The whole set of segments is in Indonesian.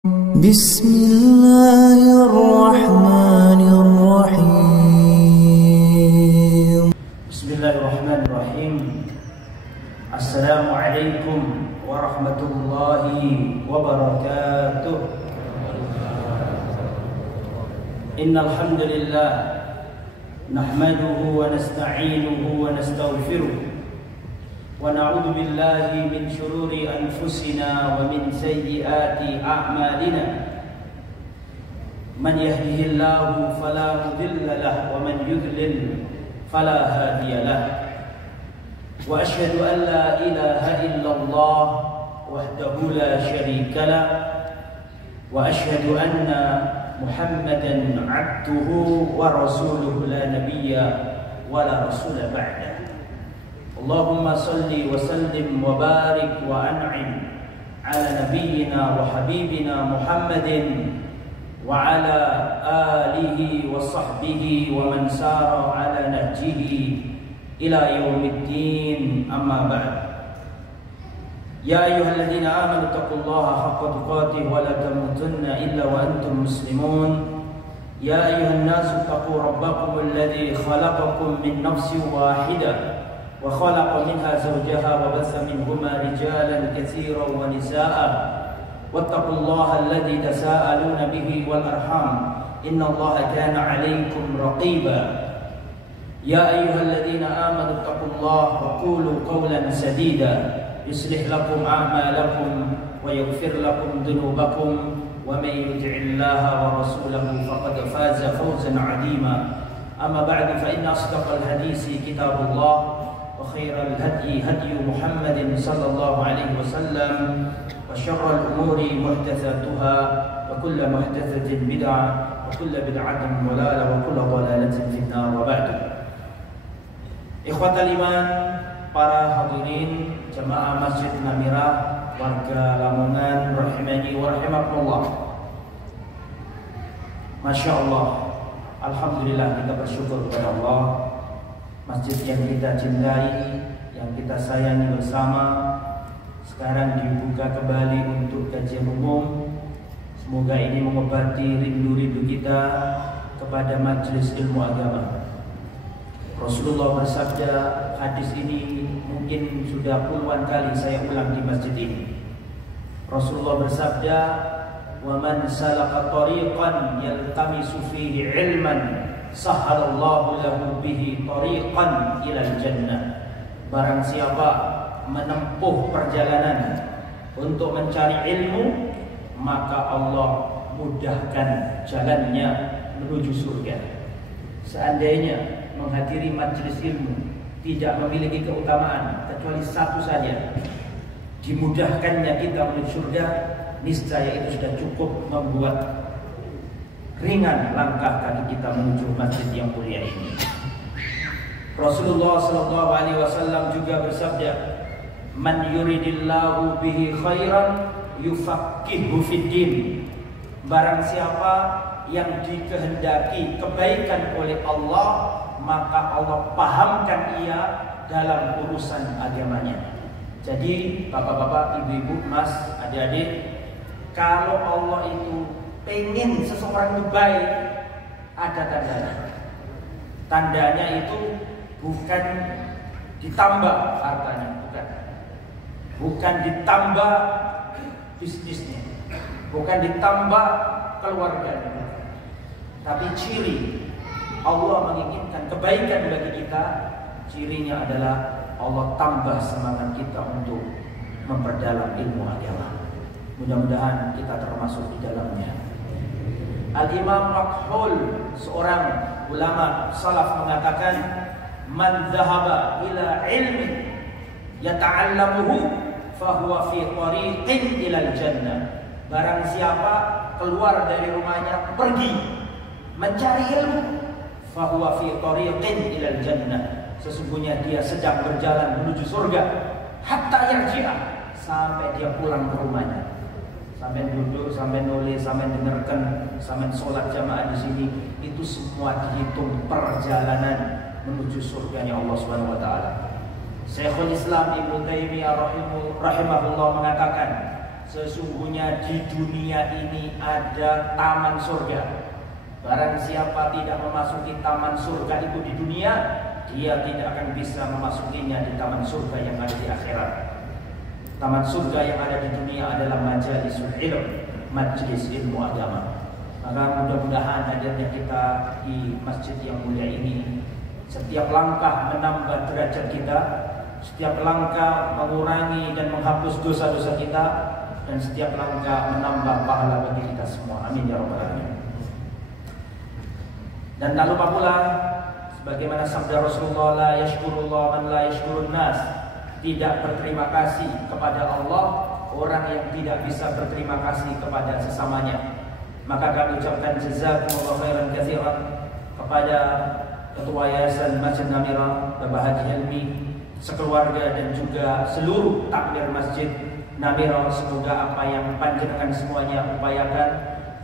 Bismillahirrahmanirrahim. Bismillahirrahmanirrahim. Assalamualaikum warahmatullahi wabarakatuh. Innal hamdalillah nahmaduhu wa nasta'inuhu wa nastaghfiruh wa na'udzu billahi min shururi anfusina wa min sayyiati a'malina. Man yahdihillahu fala mudilla lahu wa man yudlil fala hadiya lahu. Wa asyhadu an la ilaha illallah wahdahu la syarika lahu wa asyhadu anna Muhammadan 'abduhu wa rasuluhu la nabiyya wa la rasula ba'da. Allahumma salli wa sallim wa barik wa an'im ala nabiyyina wa habibina Muhammadin wa ala alihi wa sahbihi wa man sara ala nahjihi ila yaumiddin, amma ba'd. Ya ayyuhalladzina amanu taqullaha haqqa tuqatih wa la tamutunna illa wa antum muslimun. Ya ayyuhan nasu taqu rabbakum alladzi khalaqakum min nafsin wahidah wa khalaqa minha zawjaha wa bassa minhuma rijalan katsiran wa nisaa'a wattaqullaha alladzi tasaaluna bihi wal arham innallaha kana 'alaykum raqiba. Ya ayyuhalladzina amanu taqullaha wa qulu qawlan sadida yuslih lakum a'malakum wa yaghfir lakum dhunubakum wa may yuti'illaha wa rasulahu faqad faza fawzan 'azima. Amma ba'du, fa inna asdaqal hadisi kitabullah wa khairal hadyi hadyu Muhammadin sallallahu alaihi wasallam wa syarrul umuri muhdatsatuha wa kullu muhdatsatin bid'ah wa kullu bid'atin dhalalah wa kullu dhalalatin fin nar. Wa ba'du. Ikhwatal iman, para hadirin jamaah Masjid Namirah, warga Lamongan rahimani wa rahimakumullah. Masya Allah, alhamdulillah, kita bersyukur kepada Allah. Masjid yang kita cintai, yang kita sayangi bersama, sekarang dibuka kembali untuk kajian umum. Semoga ini mengobati rindu-rindu kita kepada majelis ilmu agama. Rasulullah bersabda, hadis ini mungkin sudah puluhan kali saya ulang di masjid ini. Rasulullah bersabda, "Wa man salaka tariqan yaltamisu fihi ilman sahhalallahu lahu bihi tariqan ilal jannah." Barang siapa menempuh perjalanan untuk mencari ilmu, maka Allah mudahkan jalannya menuju surga. Seandainya menghadiri majelis ilmu tidak memiliki keutamaan kecuali satu saja, dimudahkannya kita menuju surga, niscaya itu sudah cukup membuat ringan langkah kaki kita menuju masjid yang mulia ini. Rasulullah sallallahu alaihi wasallam juga bersabda, "Man yuridillahu bihi khairan yufaqihu fid din." Barang siapa yang dikehendaki kebaikan oleh Allah, maka Allah pahamkan ia dalam urusan agamanya. Jadi bapak-bapak, ibu-ibu, mas, adik-adik, kalau Allah itu pengen seseorang itu baik, ada tandanya. Tandanya itu bukan ditambah hartanya, bukan ditambah bisnisnya, bukan ditambah keluarganya, tapi ciri Allah menginginkan kebaikan bagi kita, cirinya adalah Allah tambah semangat kita untuk memperdalam ilmu agama. Mudah-mudahan kita termasuk di dalamnya. Al-Imam Makhul, seorang ulama salaf, mengatakan, "Man dhahaba ila ilmin yata'allamuhu fahuwa fi tariqin ilal jannah." Barang siapa keluar dari rumahnya pergi mencari ilmu, fahuwa fi tariqin ilal jannah, sesungguhnya dia sedang berjalan menuju surga. Hatta yarji'a, sampai dia pulang ke rumahnya. Sampai duduk, sampai nulis, sampai dengarkan, sampai sholat jamaah di sini, itu semua dihitung perjalanan menuju surganya Allah Subhanahu wa taala. Syekhul Islam Ibnu Taimiyah rahimahullah mengatakan, sesungguhnya di dunia ini ada taman surga. Barang siapa tidak memasuki taman surga itu di dunia, dia tidak akan bisa memasukinya di taman surga yang ada di akhirat. Taman surga yang ada di dunia adalah majalisul ilm, majelis ilmu agama. Maka mudah-mudahan hadirnya kita di masjid yang mulia ini, setiap langkah menambah derajat kita, setiap langkah mengurangi dan menghapus dosa-dosa kita, dan setiap langkah menambah pahala bagi kita semua. Amin ya rabbal alamin. Dan tak lupa pula, sebagaimana sabda Rasulullah, la yashkurullah man la yashkurun nas. Tidak berterima kasih kepada Allah orang yang tidak bisa berterima kasih kepada sesamanya. Maka kami ucapkan jazakumullah khairan katsiran kepada Ketua Yayasan Masjid Namira, Bapak Haji Helmi, sekeluarga dan juga seluruh takmir Masjid Namira. Semoga apa yang panjenengan semuanya upayakan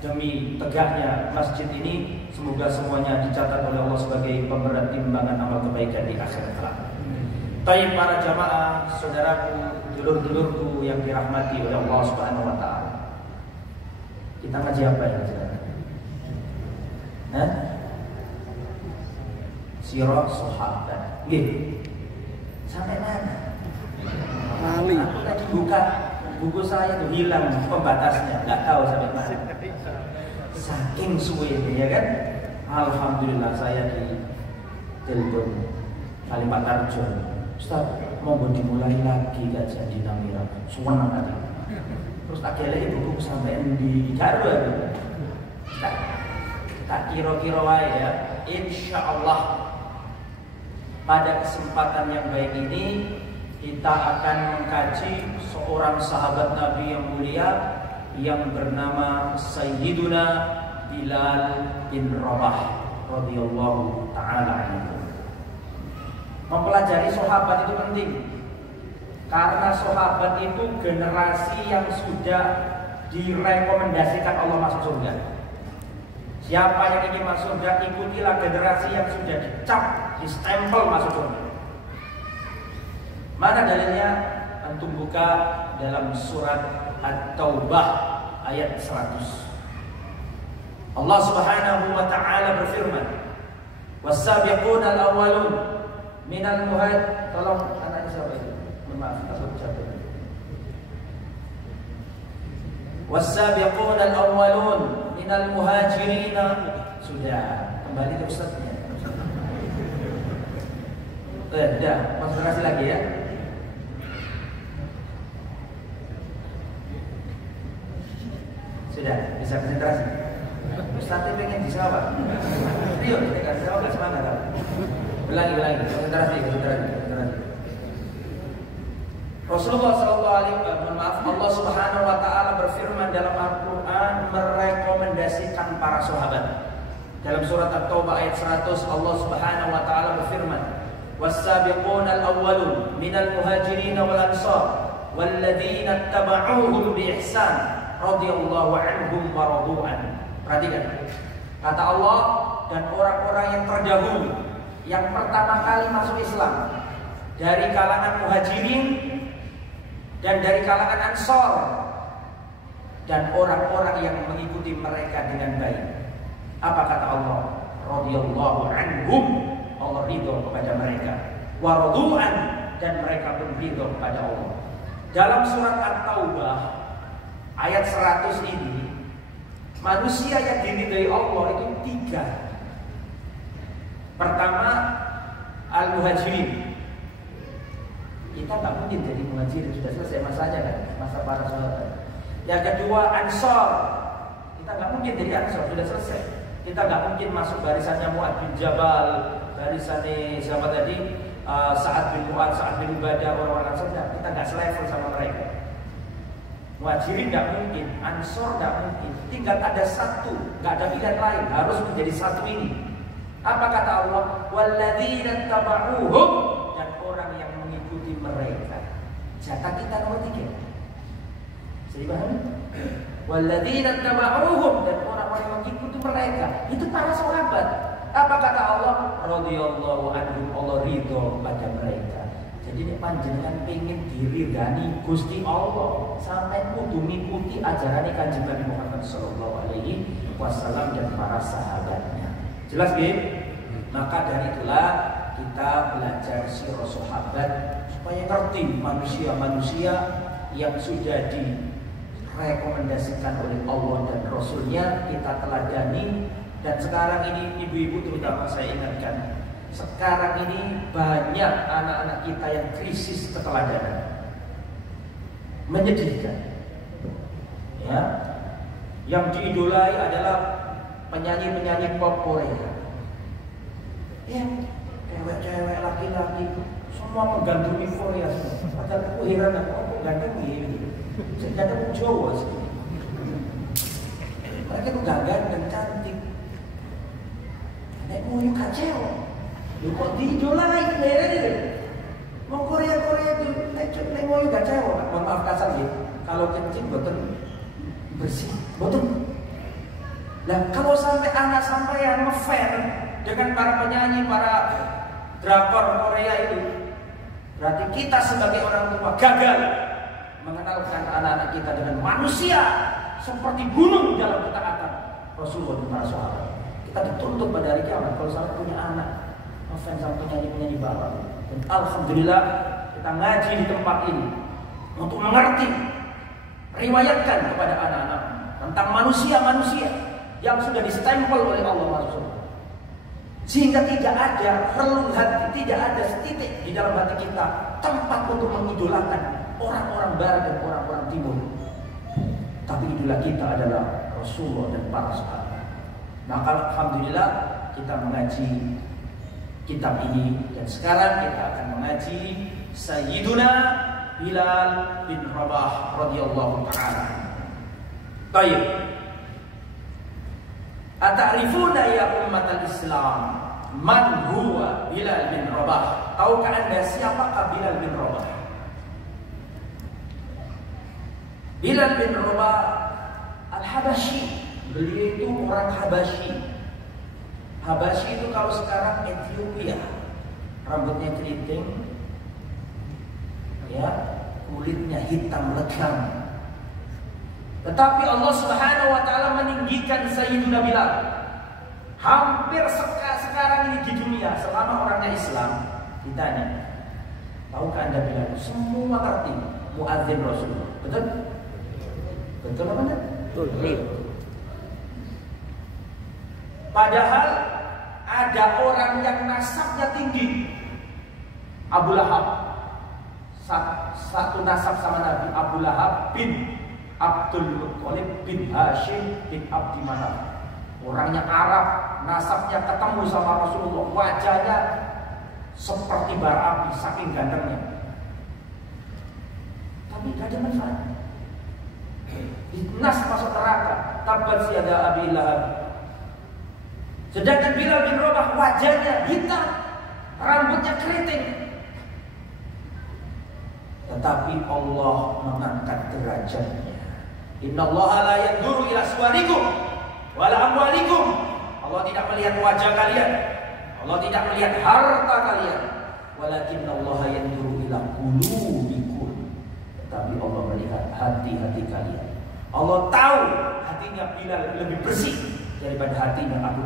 demi tegaknya masjid ini, semoga semuanya dicatat oleh Allah sebagai pemberat timbangan amal kebaikan di akhirat kelak. Baik para jamaah, saudaraku, dulur-dulurku yang dirahmati oleh Allah Subhanahu wa taala. Kita ngaji apa ya, saudara? Sirah sahabat. Nggih. Sampai mana? Mali. Aku tadi buka buku saya itu hilang pembatasnya, nggak tahu sampai mana. Saking suwene ya kan. Alhamdulillah saya di telepon Kalimat Tarjo. Ustaz, mau dimulai lagi kajian di Namira. Suwenang tadi. Terus tak gelek buku sampai di Darwa itu. Tak kira-kira wae ya. Insyaallah pada kesempatan yang baik ini kita akan mengkaji seorang sahabat Nabi yang mulia yang bernama Sayyiduna Bilal bin Rabah radhiyallahu taala anhu. Mempelajari sahabat itu penting karena sahabat itu generasi yang sudah direkomendasikan Allah masuk surga. Siapa yang ingin masuk surga, ikutilah generasi yang sudah dicap, distempel masuk surga. Mana dalilnya? Antum buka dalam surat At-Taubah ayat 100. Allah Subhanahu wa taala berfirman, "Was-sabiquna al-awwalun minal muhajir." Tolong anaknya siapa itu? Maaf, takut jatuh. "Was-sabiquna al-awwalun minal muhajirin." Sudah, kembali ke ustaznya. Sudah, konsentrasi lagi ya. Sudah, bisa konsentrasi. Ustaznya pengen disawat. Rio, kita kasih jawab gak semangat kan? Ulangi, konsentrasi. Rasulullah SAW, Allah Subhanahu wa taala berfirman dalam Al-Qur'an merekomendasikan para sahabat. Dalam surat At-Taubah ayat 100 Allah Subhanahu wa taala berfirman, "Was-sabiquna al-awwalun minal muhajirin wal ansar walladzina ittaba'uuhum bi ihsan radhiyallahu anhum wa radu an." Perhatikan. Kata Allah, dan orang-orang yang terdahulu yang pertama kali masuk Islam dari kalangan muhajirin dan dari kalangan ansor dan orang-orang yang mengikuti mereka dengan baik. Apa kata Allah? Radhiyallahu anhum, Allah ridho kepada mereka. Wa radu'an, dan mereka pun ridho kepada Allah. Dalam surat At-Taubah ayat 100 ini, manusia yang diridhai Allah itu 3. Pertama, al-muhajirin. Kita nggak mungkin jadi muhajirin, sudah selesai masanya kan, masa para sahabat. Yang kedua, ansor. Kita nggak mungkin jadi ansor, sudah selesai. Kita nggak mungkin masuk barisannya Mu'ad bin Jabal, barisannya siapa tadi, Sa'ad bin Mu'ad, Sa'ad bin Ubadah, orang-orang ansor. Kita nggak selevel sama mereka. Muhajirin nggak mungkin, ansor nggak mungkin. Tinggal ada satu, nggak ada pilihan lain, harus menjadi satu ini. Apa kata Allah? Walladzina taba'uhum, dan orang yang mengikuti mereka. Jatah kita nomor 3. Bisa dipahami? Walladzina taba'uhum, dan orang-orang yang mengikuti mereka. Itu para sahabat. Apa kata Allah? Radhiyallahu anhum, Allah ridho kepada mereka. Jadi Jadi nek panjenengan pengen diridani Gusti Allah, sampai kudu mengikuti ajaran Kanjeng Nabi Muhammad sallallahu alaihi wasallam dan para sahabatnya. Jelas nggih? Maka dari itulah kita belajar sirah sahabat supaya ngerti manusia-manusia yang sudah direkomendasikan oleh Allah dan Rasulnya, kita teladani. Dan sekarang ini ibu-ibu terutama saya ingatkan, sekarang ini banyak anak-anak kita yang krisis keteladanan, menyedihkan. Ya, yang diidolai adalah penyanyi-penyanyi pop Korea. Ya, cewek-cewek, laki-laki semua menggandrungi Korea semua. Padahal aku heran aku ganteng gitu. Ganteng Jawa sih. Mereka tuh ganteng, cantik. Nek mau yuk kacau. Lu kok diidolai gitu. Mau Korea tuh nek mau yuk kacau. Mohon maaf kasar gitu. Kalau kencing boten bersih, boten. Nah, kalau sampai anak sampean ngefan dengan para penyanyi, para drakor Korea itu, berarti kita sebagai orang tua gagal mengenalkan anak-anak kita dengan manusia seperti gunung dalam ketaatan Rasulullah dan para sahabat. Kita dituntut pada hari kiamat kalau sampai punya anak ngefans sama penyanyi-penyanyi barat. Dan alhamdulillah kita ngaji di tempat ini untuk mengerti, riwayatkan kepada anak-anak tentang manusia-manusia yang sudah distempel oleh Allah SWT, sehingga tidak ada relung hati, tidak ada titik di dalam hati kita tempat untuk mengidolakan orang-orang barat dan orang-orang timur. Tapi idola kita adalah Rasulullah dan para sahabat. Maka alhamdulillah kita mengaji kitab ini, dan sekarang kita akan mengaji Sayyiduna Bilal bin Rabah radhiyallahu taala. Baik. Ata'rifuna ya ummatal Islam man huwa Bilal bin Rabah? Tahukah Anda siapakah Bilal bin Rabah? Bilal bin Rabah Al-Habashi. Beliau itu orang Habashi. Habashi itu kalau sekarang Ethiopia. Rambutnya keriting, ya, kulitnya hitam legam. Tetapi Allah Subhanahu wa taala meninggikan Sayyiduna Bilal. Hampir sekarang ini di dunia, selama orangnya Islam, ditanya, tahukah Anda Bilal? Semua ngerti muadzin Rasulullah. Betul? Betul apa enggak? Betul. Padahal ada orang yang nasabnya tinggi, Abu Lahab. Satu nasab sama Nabi, Abu Lahab bin Abdul Muttalib bin Hashim bin Abdi Manaf. Orangnya Arab, nasabnya ketemu sama Rasulullah, wajahnya seperti bara api saking gantengnya. Tapi tidak ada manfaat. Nas masuk neraka, tabat siada Abi Lahab. Sedangkan Bilal bin Rabah wajahnya hitam, rambutnya keriting. Tetapi Allah mengangkat derajatnya. Innallaha la yanzuru ila suwarikum wala amwalikum. Allah tidak melihat wajah kalian, Allah tidak melihat harta kalian, walakinnallaha yanzuru ila qulubikum. Tetapi Allah melihat hati-hati kalian. Allah tahu hatinya Bilal lebih bersih daripada hatinya Abu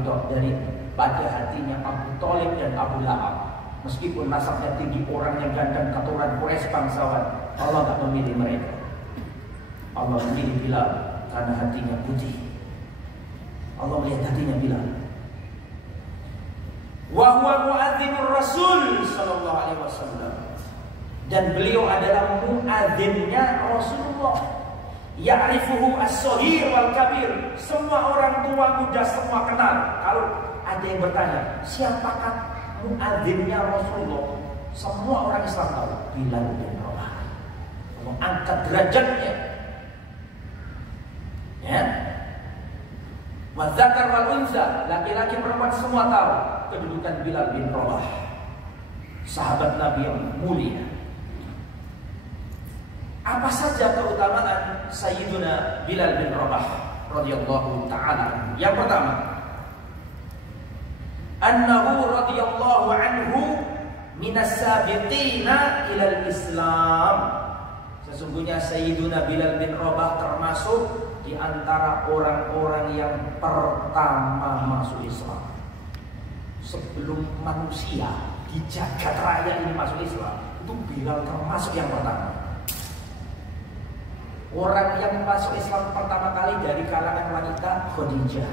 Thalib dan Abu Lahab. Meskipun nasabnya tinggi, orang yang ganteng, keturunan Quraisy bangsawan, Allah tak memilih mereka. Allah memilih Bilal karena hatinya putih. Allah melihat hatinya Bilal. Wa huwa muadzinur Rasul sallallahu alaihi wasallam. Dan beliau adalah muadzinnya Rasulullah. Ya'rifuhu as-shaghir wal kabir. Semua orang tua muda semua kenal. Kalau ada yang bertanya, siapakah muadzinnya Rasulullah? Semua orang Islam tahu, Bilal bin Rabah. Allah angkat derajatnya. Ya. Wa dzakar wal unsa, laki-laki perempuan semua tahu kedudukan Bilal bin Rabah, sahabat Nabi yang mulia. Apa saja keutamaan Sayyiduna Bilal bin Rabah radhiyallahu taala? Yang pertama, annahu radhiyallahu anhu minas sabiqina ilal Islam. Sesungguhnya Sayyiduna Bilal bin Rabah termasuk di antara orang-orang yang pertama masuk Islam. Sebelum manusia di jagat raya ini masuk Islam, itu Bilal termasuk yang pertama. Orang yang masuk Islam pertama kali dari kalangan wanita Khadijah.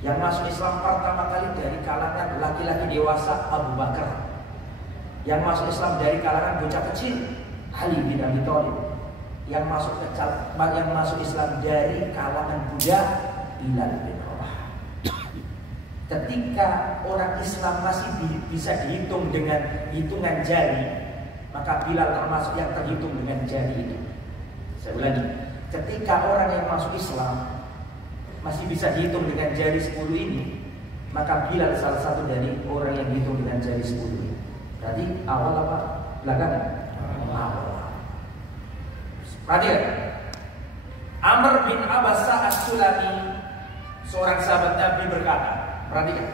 Yang masuk Islam pertama kali dari kalangan laki-laki dewasa Abu Bakar. Yang masuk Islam dari kalangan bocah kecil Ali bin Abi Thalib. Yang masuk Islam dari kalangan budak Bilal bin Rabah. Ketika orang Islam masih bisa dihitung dengan hitungan jari, maka Bilal termasuk yang terhitung dengan jari itu. Saya ulangi, ketika orang yang masuk Islam masih bisa dihitung dengan jari 10 ini, maka Bilal salah satu dari orang yang dihitung dengan jari 10 ini. Berarti awal apa? Belakangan? Awal. Perhatikan, Amr bin Abbasa as-Sulami, seorang sahabat Nabi berkata, perhatikan,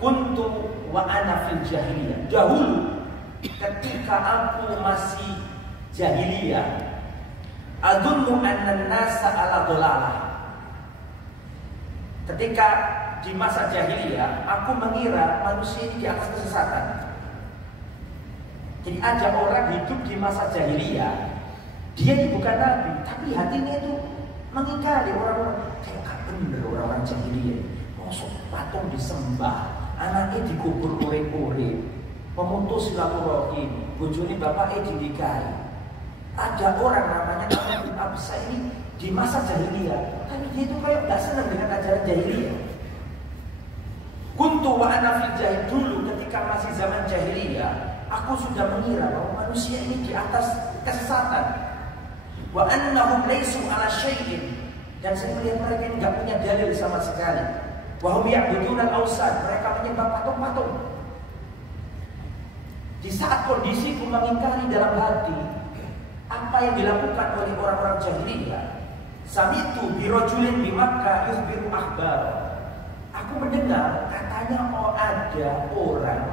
kuntu wa ana fil jahiliyah. Dahulu ketika aku masih jahiliyah, adunnu anna an-nasa ala dhalalah. Ketika di masa jahiliyah, aku mengira manusia ini di atas kesesatan. Jadi ada orang hidup di masa jahiliyah, dia ini bukan nabi, tapi hatinya itu mengingkari orang-orang. Kayak gak bener orang-orang jahiliyah. Masuk patung disembah, anaknya dikubur urip-urip, pemutus silaturahim, bojone bapaknya dinikahi. Ada orang namanya Amr bin Abbasa ini di masa jahiliyah, tapi dia itu kayak gak senang dengan ajaran jahiliyah. Kuntu wa ana fil jahil, dulu ketika masih zaman jahiliyah, aku sudah mengira bahwa manusia ini di atas kesesatan. Wa annahum laysu ala syai'in, dan saya melihat mereka ini gak punya dalil sama sekali. Wa hum ya'buduna al-awsan, mereka menyembah patung-patung. Di saat kondisiku mengingkari dalam hati apa yang dilakukan oleh orang-orang jahiliyah, samitu bi rajulin bi Makkah yukhbiru akhbar. Aku mendengar katanya ada orang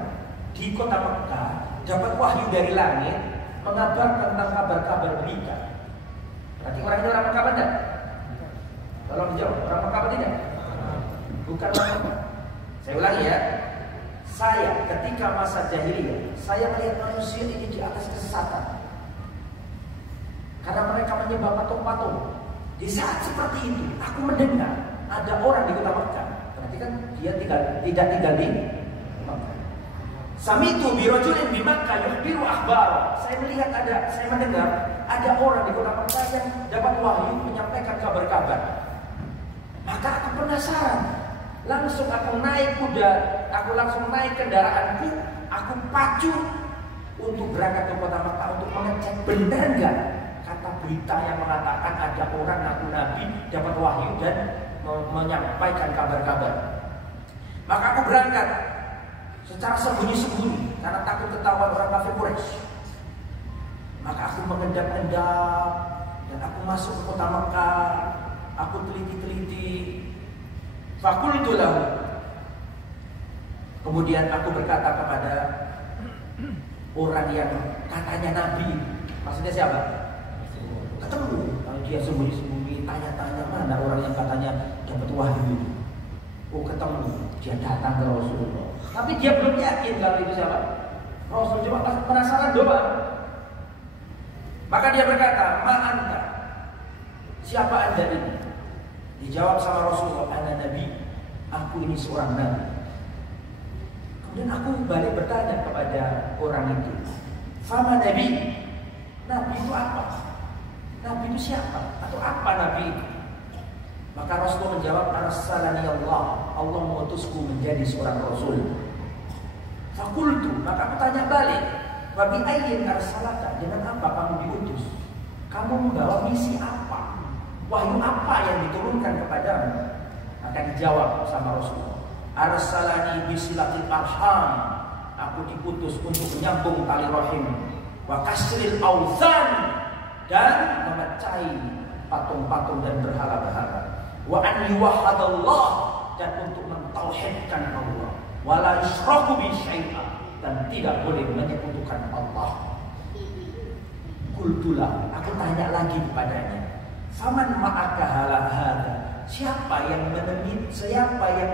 di kota Mekah dapat wahyu dari langit mengabarkan tentang kabar-kabar berita. Berarti orang ini orang Mekah benar? Tolong dijawab, orang Mekah apa tidak? Bukan orang Mekah. Saya ulangi ya. Saya ketika masa jahiliyah, saya melihat manusia ini di atas kesesatan. Karena mereka menyembah patung-patung. Di saat seperti itu, aku mendengar ada orang di kota Mekah. Berarti kan dia tidak tinggal di Mekah. Samitu bi rajulin bi Makkah yukhbiru akhbar. Saya mendengar ada orang di kota Mekah yang dapat wahyu menyampaikan kabar-kabar. Maka aku penasaran. Langsung aku naik kuda, aku langsung naik kendaraanku, aku pacu untuk berangkat ke kota Mekah untuk mengecek benar enggak kata berita yang mengatakan ada orang ngaku nabi dapat wahyu dan menyampaikan kabar-kabar. Maka aku berangkat secara sembunyi-sembunyi karena takut ketahuan orang kafir Quraisy. Maka aku mengendap-endap dan aku masuk ke kota Mekah. Aku teliti-teliti. Fakultu lahu. Kemudian aku berkata kepada orang yang katanya nabi. Maksudnya siapa? Ketemu. Kalau dia sembunyi-sembunyi, tanya-tanya mana orang yang katanya dapat wahyu itu. Oh, ketemu. Dia datang ke Rasulullah. Tapi dia belum yakin kalau itu siapa. Rasul cuma penasaran doang. Maka dia berkata, "Ma anta? Siapa anda ini?" Dijawab sama Rasulullah, "Ana nabi, aku ini seorang nabi." Kemudian aku balik bertanya kepada orang itu, "Fama nabi? Nabi itu apa? Nabi itu siapa? Atau apa nabi itu?" Maka Rasulullah menjawab, "Arsalani Allah, Allah mengutusku menjadi seorang rasul." Fakultu, maka aku tanya balik, "Wa bi ayyin arsalaka? Dengan apa kamu diutus? Kamu membawa misi apa? Wahyu apa yang diturunkan kepadamu?" Maka dijawab sama Rasulullah, "Arsalani bisilatil arham." Aku diputus untuk menyambung tali rahim, wa kasril auzan, dan memecahi patung-patung dan berhala-berhala, wa an yuwahhadallah, dan untuk mentauhidkan Allah, wala yusyraku bi syai'a, dan tidak boleh menyekutukan Allah. Qultulah, aku tanya lagi kepadanya, faman ma'aka hada, siapa yang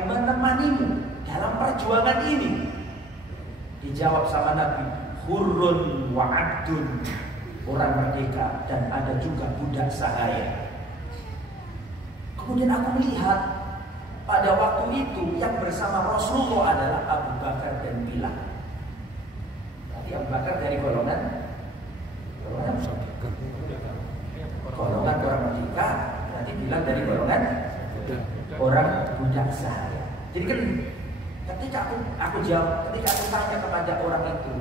menemanimu dalam perjuangan ini? Dijawab sama Nabi, hurrun wa abdun, orang merdeka dan ada juga budak sahaya. Kemudian aku melihat pada waktu itu yang bersama Rasulullah adalah Abu Bakar dan Bilal. Tadi Abu Bakar dari golongan orang merdeka, berarti Bilal dari golongan orang budak sahaya. Jadi kan ketika aku tanya kepada orang itu,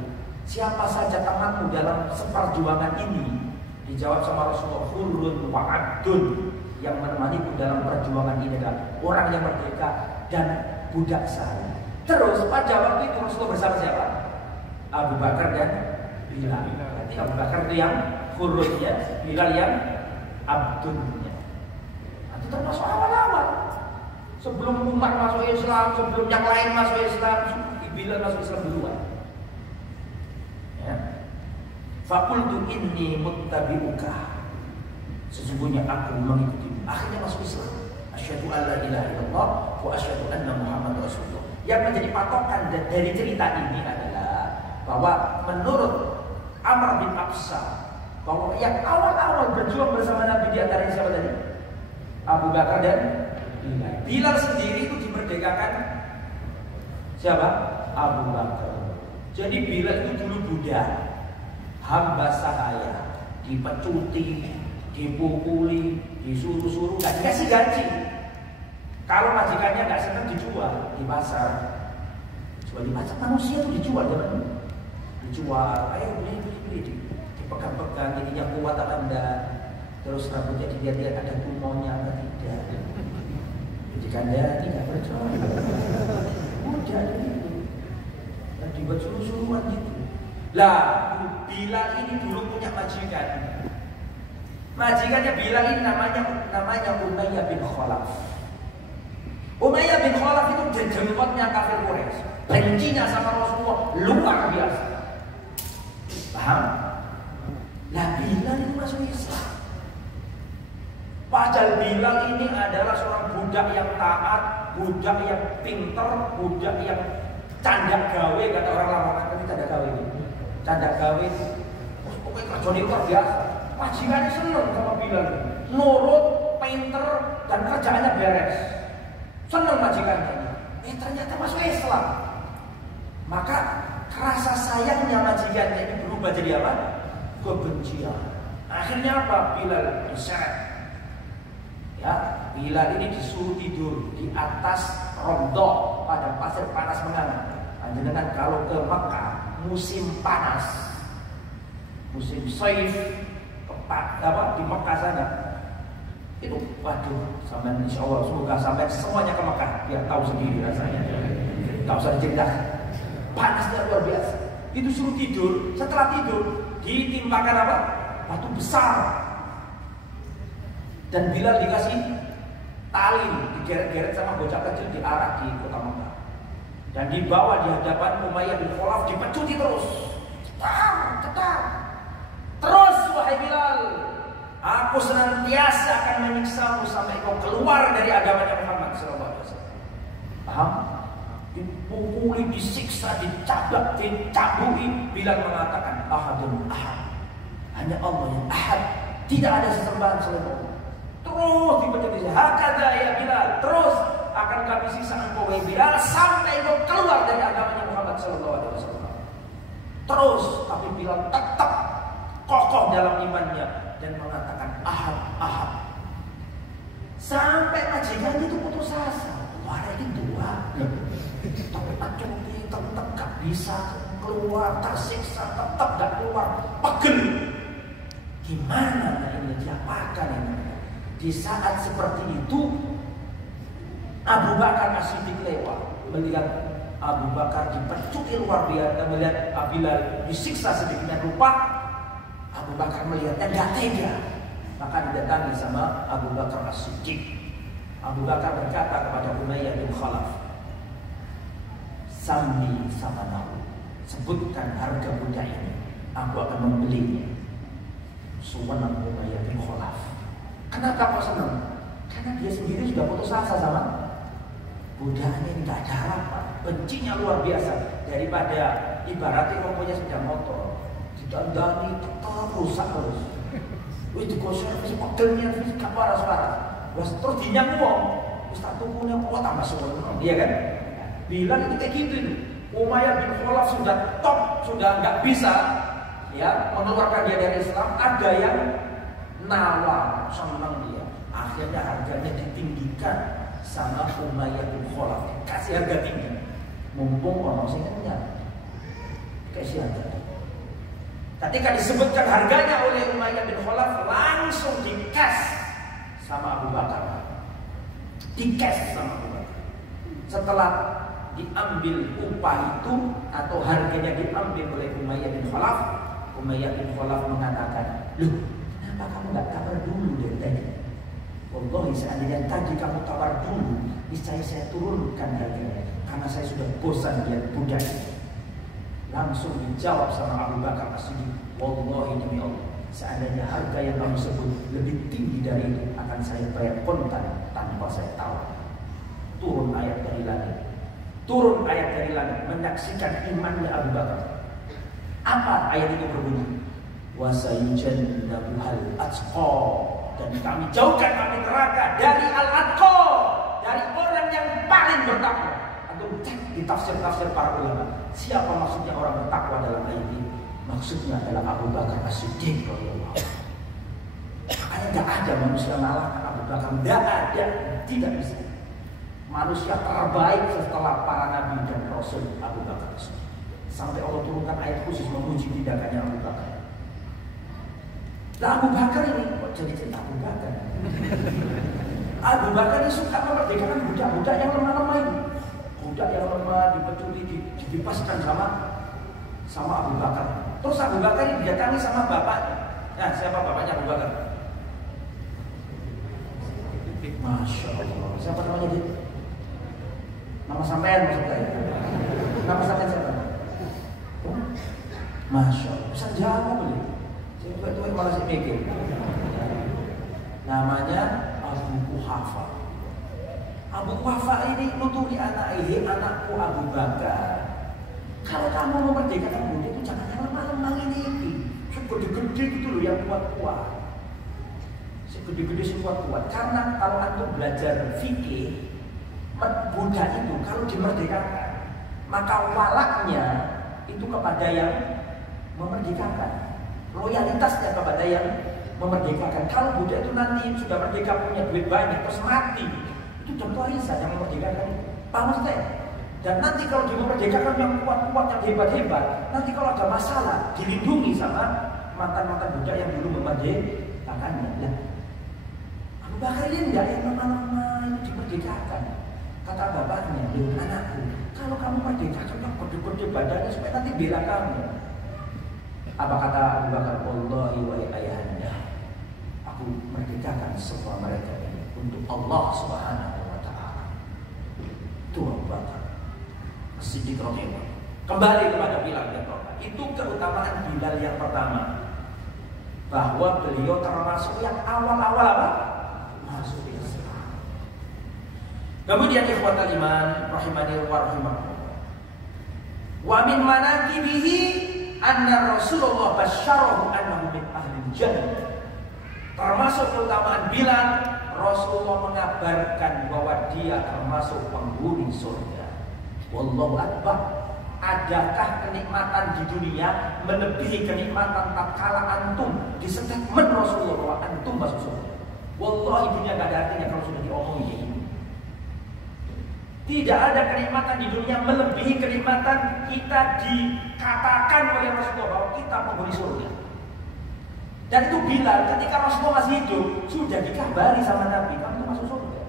siapa saja temanmu dalam seperjuangan ini? Dijawab sama Rasulullah, hurrun wa abdun, yang menemaniku dalam perjuangan ini adalah orang yang merdeka dan budak sahaya. Terus pada waktu itu Rasulullah bersama siapa? Abu Bakar dan Bilal. Berarti Abu Bakar itu yang hurrunnya, Bilal yang abdunnya. Itu termasuk awal-awal. Sebelum Umar masuk Islam, sebelum yang lain masuk Islam, Bilal masuk Islam duluan. Ya. Faqultu inni muttabi'uka, sesungguhnya aku mengikuti. Akhirnya masuk Islam. Asyhadu an la ilaha illallah wa asyhadu anna Muhammad Rasulullah. Yang menjadi patokan dari cerita ini adalah bahwa menurut Amr bin Absa, bahwa yang awal-awal berjuang bersama Nabi di antara siapa tadi? Abu Bakar dan Bilal. Bilal sendiri itu dimerdekakan siapa? Abu Bakar. Jadi Bilal itu dulu budak, hamba sahaya, dipecuti, dipukuli, disuruh-suruh, nggak dikasih gaji. Kalau majikannya nggak senang dijual di pasar. Jual di pasar, manusia itu dijual, jangan dijual. Ayo beli, dipegang-pegang, ininya kuat apa enggak. Terus rambutnya dilihat-lihat ada kumonya apa tidak. Jika dia tidak percaya, udah gitu. Dan dibuat suruh-suruhan gitu. Lah, Bilal ini dulu punya majikan. Majikannya Bilal ini namanya Umayyah bin Khalaf. Umayyah bin Khalaf itu jengkotnya kafir Quraisy. Bencinya sama Rasulullah luar biasa. Paham? Lah Bilal itu masuk Islam. Padahal Bilal ini adalah seorang budak yang taat, budak yang pinter, budak yang canda gawe, kata orang Lamongan kan canda gawe itu. Canda gawe itu pokoknya kerjanya luar biasa. Majikannya seneng sama Bilal, nurut, pinter, dan kerjaannya beres. Seneng majikannya. Ternyata masuk Islam. Maka rasa sayangnya majikannya ini berubah jadi apa? Kebencian. Akhirnya apa? Bilal diseret. Ya, Bilal ini disuruh tidur di atas rondoh pada pasir panas menganga. Panjenengan kalau ke Mekah musim panas, musim saif, di Mekah sana itu, waduh, sampai insya Allah semoga sampai semuanya ke Mekah biar tahu sendiri rasanya. Tak usah diceritakan, panasnya luar biasa. Itu suruh tidur, setelah tidur ditimpakan apa? Batu besar. Dan Bilal dikasih tali, digeret-geret sama bocah kecil diarak di kota Mekah. Dan dibawa di hadapan Umayyah bin Khalaf, dipecuti terus. Cetar. Terus wahai Bilal, aku senantiasa akan menyiksamu sampai kau keluar dari agamanya Muhammad SAW. Paham? Dipukuli, disiksa, dicabak, dicabui. Bilal mengatakan ahadun ahad, hanya Allah yang ahad, tidak ada sesembahan selain Allah. Terus dipecuti, hakada ya Bilal, terus akan kami siksa engkau wahai Bilal sampai kau keluar dari agamanya Muhammad SAW. Terus tapi Bilal tetap kokoh dalam imannya dan mengatakan ahad. Sampai majikannya itu putus asa. Wah, ini dua. Tapi pecuti tetap gak bisa keluar, tersiksa tetap gak keluar, pegel. Gimana ini diapakan ini? Di saat seperti itu Abu Bakar As-Siddiq lewat, melihat Abu Bakar dipecuti luar biasa, melihat Bilal disiksa sedemikian rupa. Abu Bakar melihatnya gak tega, maka didatangi sama Abu Bakar As-Siddiq. Abu Bakar berkata kepada Umayyah bin Khalaf, "Sammi samanahu, sebutkan harga budak ini, aku akan membelinya. Suwan Umayyah bin Khalaf. Kenapa kok senang? Karena dia sendiri sudah putus asa sama budaknya, ini gak ada harapan, bencinya luar biasa. Daripada ibaratnya kamu punya sepeda motor, ditandani tetap rusak terus. Wih dikosir, wis pegelnya, wis gak waras-waras. Terus dinyang wong, wis tak tukunya kok tambah suwen, iya kan? Bilang itu kayak gitu ini. Umayyah bin Khalaf sudah top, sudah nggak bisa ya mengeluarkan dia dari Islam. Ada yang nawar, senang dia. Akhirnya harganya ditinggikan sama Umayyah bin Khalaf, kasih harga tinggi. Mumpung orang sing kenyang, kasih harga. Ketika disebutkan harganya oleh Umayyah bin Khalaf, langsung dikas sama Abu Bakar. Dikas sama Abu Bakar. Setelah diambil upah itu atau harganya diambil oleh Umayyah bin Khalaf, Umayyah bin Khalaf mengatakan, loh, kenapa kamu nggak tawar dulu dari tadi? Wallahi seandainya tadi kamu tawar dulu, niscaya saya turunkan harganya, karena saya sudah bosan lihat budak itu. Langsung dijawab sama Abu Bakar As-Siddiq, wallahi demi Allah, seandainya harga yang kamu sebut lebih tinggi dari itu, akan saya bayar kontan tanpa saya tahu. Turun ayat dari langit. Turun ayat dari langit menyaksikan imannya Abu Bakar. Apa ayat itu berbunyi? Wasayujannabuhal atqa, dan kami jauhkan api neraka dari al-atqa, dari orang yang paling bertakwa. Atau cek di tafsir-tafsir para ulama, siapa maksudnya orang bertakwa dalam ayat ini? Maksudnya adalah Abu Bakar As-Siddiq radhiyallahu anhu. Makanya tidak ada manusia mengalahkan Abu Bakar, tidak ada, tidak bisa. Manusia terbaik setelah para nabi dan rasul Abu Bakar. Sampai Allah turunkan ayat khusus memuji tindakannya Abu Bakar. Nah Abu Bakar ini kok jadi cerita Abu Bakar? Abu Bakar ini suka memerdekakan budak-budak yang lemah-lemah ini. Budak yang lemah dipeculi, dibebaskan sama Abu Bakar. Terus Abu Bakar ini didatangi sama bapaknya. Nah siapa bapaknya Abu Bakar? Masya Allah. Siapa namanya dia? Nama sampean maksud saya. Nama sampean siapa? Masya Allah. Bisa jawab boleh. Saya tua malah saya mikir. Namanya Abu Quhafa. Abu Quhafa ini nuturi anakku Abu Bakar. Kalau kamu mau merdekakan budak itu jangan yang lemah-lemah ini. Segede-gede gitu loh yang kuat-kuat. Segede-gede sih kuat-kuat. Karena kalau antum belajar fikih, budak itu kalau dimerdekakan, maka walaknya itu kepada yang memerdekakan, loyalitasnya kepada yang memerdekakan. Kalau budak itu nanti sudah merdeka punya duit banyak terus mati, itu contoh warisan yang memerdekakan itu. Paham saya? Dan nanti kalau dia memerdekakan yang kuat-kuat, yang hebat-hebat, nanti kalau ada masalah dilindungi sama mantan-mantan budak yang dulu memerdekakannya. Nah, Abu Bakar ini tidak yang lemah-lemah itu dimerdekakan. Kata bapaknya, loh anakku, kalau kamu merdekakan yang gede-gede badannya supaya nanti bela kamu. Apa kata Abu Bakar? Wallahi wa ayahanda, aku merdekakan semua mereka ini untuk Allah Subhanahu wa ta'ala. Itu Abu Bakar As-Siddiq radhiyallahu anhu. Kembali kepada Bilal bin Rabah. Itu keutamaan Bilal yang pertama, bahwa beliau termasuk yang awal-awal apa? Masuk Islam. Kemudian ikhwatal iman rahimani wa rahimakumullah. Wa min manaqibihi anna Rasulullah basyarahu annahu min ahli jannah. Termasuk keutamaan Bilal, Rasulullah mengabarkan bahwa dia termasuk penghuni surga. Wallahu akbar. Adakah kenikmatan di dunia melebihi kenikmatan tatkala antum di statement Rasulullah bahwa antum masuk surga? Wallahi dunia gak ada artinya kalau sudah diomongin kayak gini. Tidak ada kenikmatan di dunia melebihi kenikmatan kita dikatakan oleh Rasulullah bahwa kita penghuni surga. Dan itu Bilal ketika Rasulullah masih hidup sudah dikabari sama Nabi, kamu masuk surga.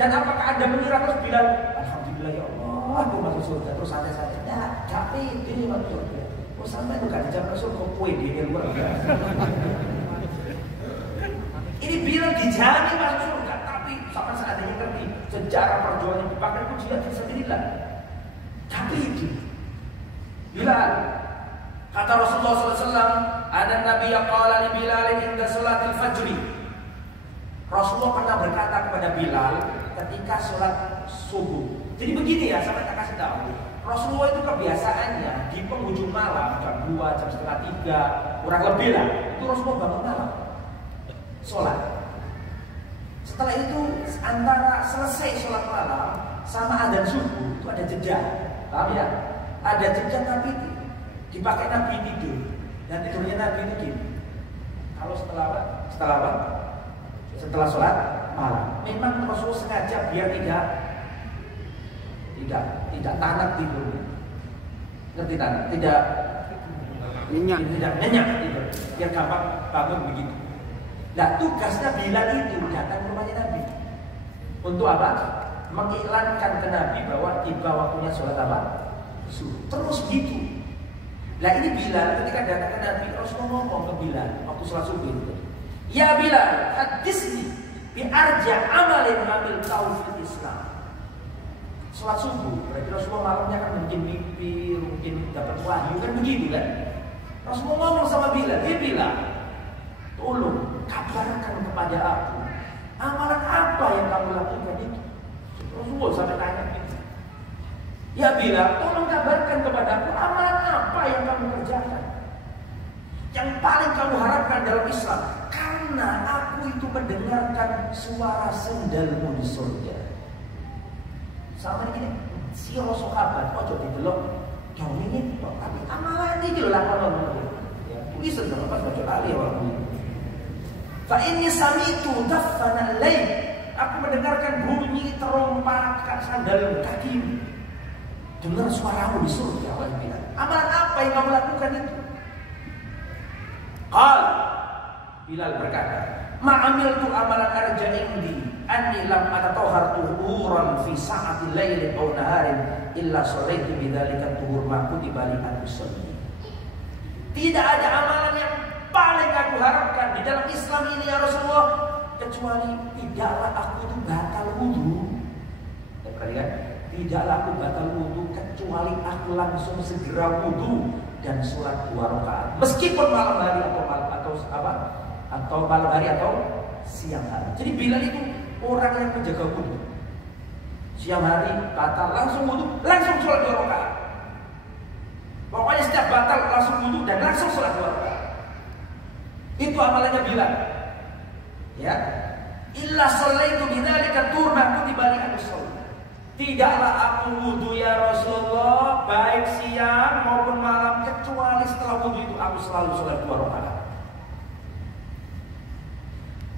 Dan apakah Anda mengira terus Bilal, alhamdulillah ya Allah, aku masuk surga, terus santai-santai. Nah, tapi ini masuk surga. Oh sampai itu gak dijawab surga, kue di luar biasa. Ini Bilal dijamin masuk surga, tapi sampai saat ini ngerti sejarah perjuangan dibakar itu dia sendirilah. Tapi itu Bilal. Kata Rasulullah SAW, ada Nabi yang qala li Bilal inda salatil fajri. Rasulullah pernah berkata kepada Bilal ketika sholat subuh. Jadi begini ya, sampai tak kasih tahu. Rasulullah itu kebiasaannya di penghujung malam jam 2, jam setengah 3, kurang lebih lah. Itu Rasulullah bangun malam, sholat. Setelah itu antara selesai sholat malam sama adzan subuh itu ada jeda, paham ya? Ada jeda Nabi dipakai Nabi tidur, dan tidurnya Nabi itu gini. Kalau setelah apa? Setelah sholat malam. Memang Rasulullah sengaja biar tidak tanak tidurnya. Ngerti tanak? Tidak nyenyak tidur. Biar gampang bangun begitu. Nah, tugasnya Bilal itu datang ke rumahnya Nabi. Untuk apa? Mengiklankan ke Nabi bahwa tiba waktunya sholat apa? Subuh. Terus begitu. Nah, ini Bilal ketika datang ke Nabi, Rasulullah ngomong ke Bilal waktu sholat subuh itu. Ya Bilal, hadisni bi arja amalin amil tauhid Islam. Sholat subuh, berarti Rasulullah malamnya kan mungkin mimpi, mungkin dapat wahyu, kan begitu kan? Rasulullah ngomong sama Bilal, dia bilang, tolong kabarkan kepada aku amalan apa yang kamu lakukan itu. Rasulullah sampai tanya gitu. Ya Bilal, tolong kabarkan kepada aku amalan apa yang kamu kerjakan, yang paling kamu harapkan dalam Islam. Karena aku itu mendengarkan suara sendalmu di surga. Sama ini si sahabat ojo didelok jauh ini kok, tapi amalan ini lho lakon ya tulisan dong pas baca kali waktu itu. Fa inni sami'tu daffana al-lail. Aku mendengarkan bunyi terompah sandal kakimu. Dengar suaramu di surga. Amalan apa yang kamu lakukan itu? Bilal berkata, ma'amiltu amalan arja indi anni lam atatohar tuhuran fi sa'atil laili aw naharin illa sallaitu bidzalika tuhur ma kutiba li an-usalli. Tidak ada amalan yang paling aku harapkan di dalam Islam ini ya Rasulullah, kecuali tidaklah aku itu batal wudu. Perhatikan, tidaklah aku batal wudu kecuali aku langsung segera wudu dan sholat 2 rakaat, meskipun malam hari atau malam hari atau siang hari. Jadi Bilal itu orang yang menjaga wudu. Siang hari batal langsung wudu, langsung sholat 2 rakaat. Pokoknya setiap batal langsung wudu dan langsung sholat 2 rakaat. Itu amalannya Bilal. Ya. Illa shallaitu bidzalika turna kutiba li an-usalli. Tidaklah aku wudu ya Rasulullah baik siang maupun malam, kecuali setelah wudu itu aku selalu sholat 2 rakaat.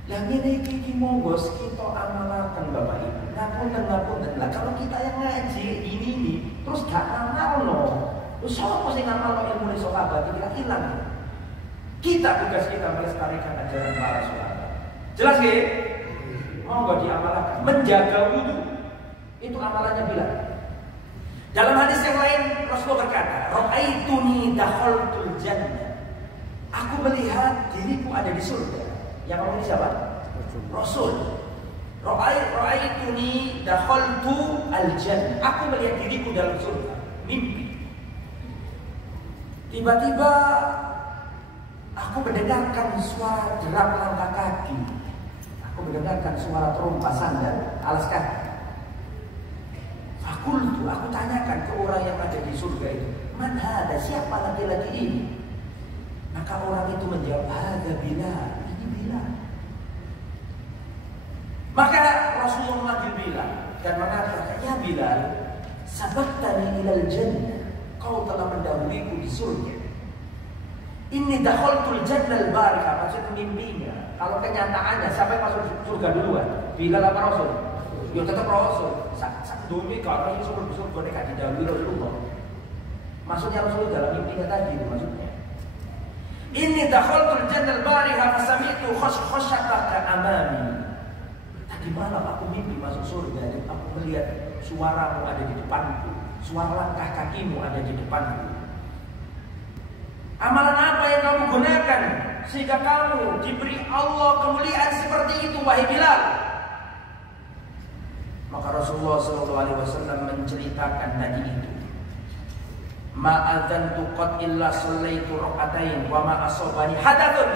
Lah ngene iki monggo kita amalaken Bapak Ibu. Ngapunten lah kalau kita yang ngaji ini terus gak ngamalno. Terus sapa sing ngamalno ilmu sahabat iki ilang. Kita tugas kita melestarikan ajaran para sahabat. Jelas nggih? Monggo diamalkan. Menjaga wudu itu amalannya Bilal. Dalam hadis yang lain Rasulullah berkata, "Ra'aituni dakhaltul jannah." Aku melihat diriku ada di surga. Yang ngomong ini siapa? Rasul. Ra'aituni dakhaltu al-jannah. Aku melihat diriku dalam surga. Mimpi. Tiba-tiba aku mendengarkan suara derap langkah kaki. Aku mendengarkan suara terompah sandal alas kaki. Aku tanyakan ke orang yang ada di surga itu, "Man hada? Siapa laki-laki ini?" Maka orang itu menjawab, "Hada Bilal." Ini Bilal. Maka Rasulullah memanggil Bilal dan mengatakan, "Ya Bilal, sabaqtani ilal jannah." Kau telah mendahuluiku di surga. Ini dakhaltul jannah al-barikah, maksudnya mimpinya. Kalau kenyataannya siapa yang masuk surga duluan? Bilal apa Rasul? Ya tetap Rasul. Sak dunia kalau Rasul surga nek gak didahului Rasulullah. Maksudnya Rasul dalam mimpinya tadi maksudnya. Ini dakhaltul jannah al-barikah fasami'tu khashkhataka amami. Tadi malam aku mimpi masuk surga dan aku melihat suaramu ada di depanku. Suara langkah kakimu ada di depanku. Amalan apa yang kamu gunakan sehingga kamu diberi Allah kemuliaan seperti itu, wahai Bilal? Maka Rasulullah SAW menceritakan tadi itu. ma'adzantu qad illa shallaitu rak'atain wa ma asobani hadatsun.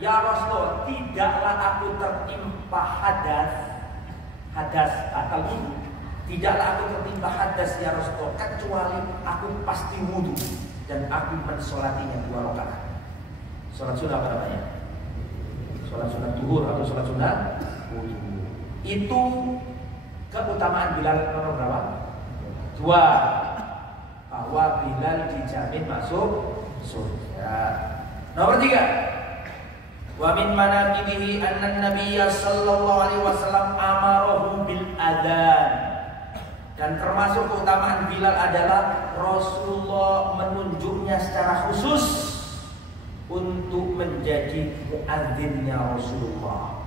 Ya Rasulullah, tidaklah aku tertimpa hadas batal wudu. Tidaklah aku tertimpa hadas ya Rasulullah, kecuali aku pasti wudu dan aku mensolatinya 2 rakaat. Salat sunah apa namanya? Salat sunah zuhur atau salat sunah wudu. Itu keutamaan Bilal nomor berapa? 2. Bahwa Bilal dijamin masuk surga. Nomor 3. Wa min manaqibihi anna Nabiyya sallallahu alaihi wasallam amarahu bil adzan. Dan termasuk keutamaan Bilal adalah Rasulullah menunjuknya secara khusus untuk menjadi muadzinnya Rasulullah.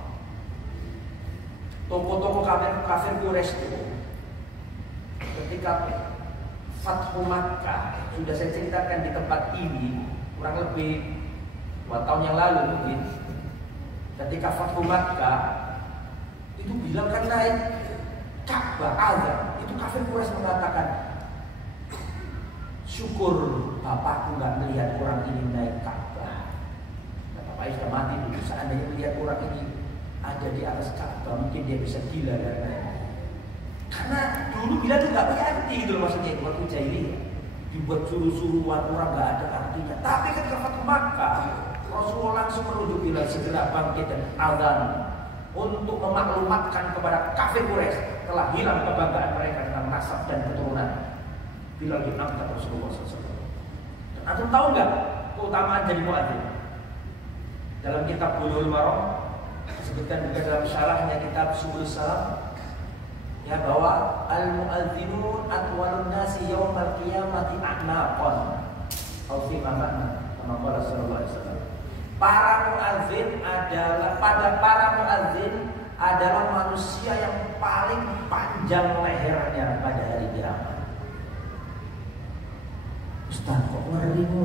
Tokoh-tokoh kafir Quraisy itu ketika Fathu Makkah, sudah saya ceritakan di tempat ini kurang lebih 2 tahun yang lalu mungkin. Ketika Fathu Makkah itu bilang kan naik Ka'bah azan, itu kafir Quraisy mengatakan, syukur bapakku nggak melihat orang ini naik Ka'bah. Bapaknya sudah mati dulu. Seandainya melihat orang ini ada di atas Ka'bah, mungkin dia bisa gila dan naik. Karena dulu bila tuh nggak punya arti gitu loh, maksudnya waktu jahiliyah dibuat suruh-suruhan orang nggak ada artinya. Tapi ketika Fathu Makkah, Rasulullah langsung menuju Bilal segera bangkit dan azan untuk memaklumatkan kepada kafir Quraisy telah hilang kebanggaan mereka dengan nasab dan keturunan. Bilal diangkat Rasulullah SAW. Dan antum tahu nggak keutamaan jadi muadzin? Dalam kitab Bulughul Maram disebutkan juga dalam syarahnya kitab Subul Salam, ya, bahwa al-muadzinun atwalun nasi yaumal qiyamati a'naqan. Atau fi makna kama qala sallallahu alaihi wasallam. Para muadzin adalah manusia yang paling panjang lehernya pada hari kiamat. Ustaz, kok ngeri itu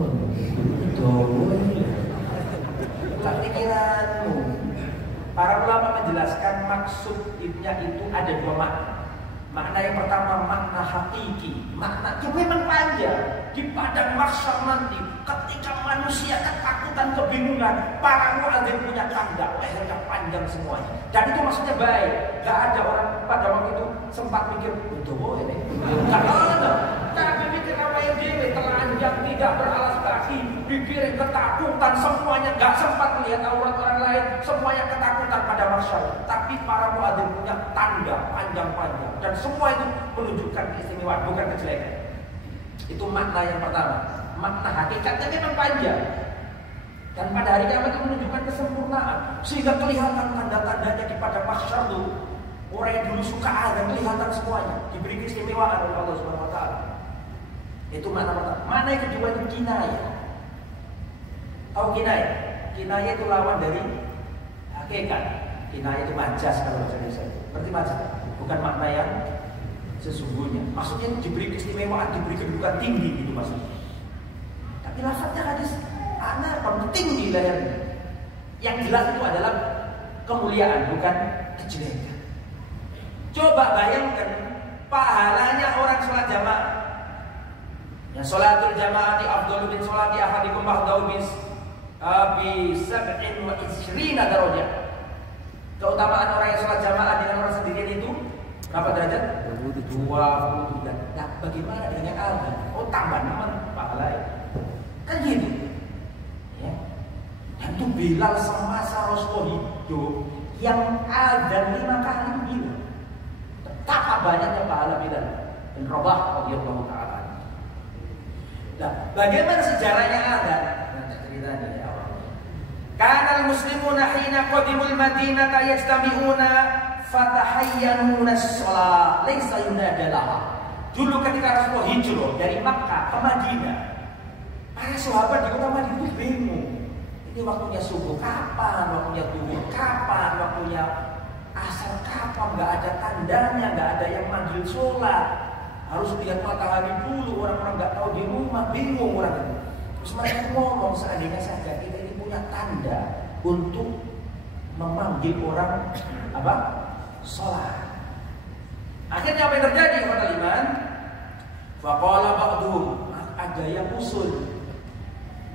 tak pikiranmu. Para ulama menjelaskan maksudnya itu ada 2 makna. Makna yang pertama makna hakiki, makna yang memang panjang di padang mahsyar nanti, ketika manusia ketakutan, kebingungan, para muadzin punya tanda lehernya panjang semuanya. Dan itu maksudnya baik. Gak ada orang pada waktu itu sempat mikir betul ini. Gak ada. Tapi mikir apa yang dia telanjang, tidak beralas kaki, pikirin ketakutan, semuanya gak sempat melihat aurat orang lain, semuanya ketakutan pada mahsyar. Tapi para muadzin punya tanda panjang-panjang dan semua itu menunjukkan keistimewaan, bukan kejelekan. Itu makna yang pertama. Makna hakikatnya memang panjang. Dan pada hari kiamat itu menunjukkan kesempurnaan, sehingga kelihatan tanda-tandanya di padang mahsyar itu. Orang yang dulu suka azan kelihatan semuanya, diberi keistimewaan oleh Allah Subhanahu wa taala. Itu makna pertama. Makna yang kedua itu kinayah. Tahu kinayah? Kinayah itu lawan dari hakikat. Kinayah itu majas kalau bahasa Indonesia. Berarti majas, bukan makna yang sesungguhnya. Maksudnya diberi keistimewaan, diberi kedudukan tinggi gitu maksudnya. Tapi lafaznya hadis anak penting di lehernya. Yang jelas itu adalah kemuliaan, bukan kejelekan. Coba bayangkan pahalanya orang sholat jamaah. Yang sholatul jamaah di afdalu min sholati ahadikum ba'dahu bi 27 darajat. Keutamaan orang yang sholat jamaah dengan orang sendirian itu berapa derajat? 20 derajat. Nah, bagaimana dengan yang azan? Oh, tambah teman pahalanya. Kan gitu. Ya. Dan itu Bilal semasa Rasulullah hidup yang azan 5 kali itu Bilal. Betapa banyaknya pahala Bilal bin Rabah radhiyallahu taala. Nah, bagaimana sejarahnya azan? Nah, ceritanya ya Allah. Kana al-muslimuna hina qadimul Madinah yajtami'una fatahayyanuna as-shalah laysa yunadalaha. Dulu ketika Rasulullah hijrah dari Makkah ke Madinah, para sahabat di kota Madinah itu bingung. Ini waktunya subuh kapan, waktunya zuhur kapan, waktunya asar kapan, nggak ada tandanya, nggak ada yang manggil sholat. Harus lihat matahari dulu, orang-orang nggak tahu di rumah, bingung orang itu. Terus mereka ngomong, seandainya saja kita ini punya tanda untuk memanggil orang apa? Sholat. Akhirnya apa yang terjadi pada iman? Faqala ba'duhum, ada yang usul.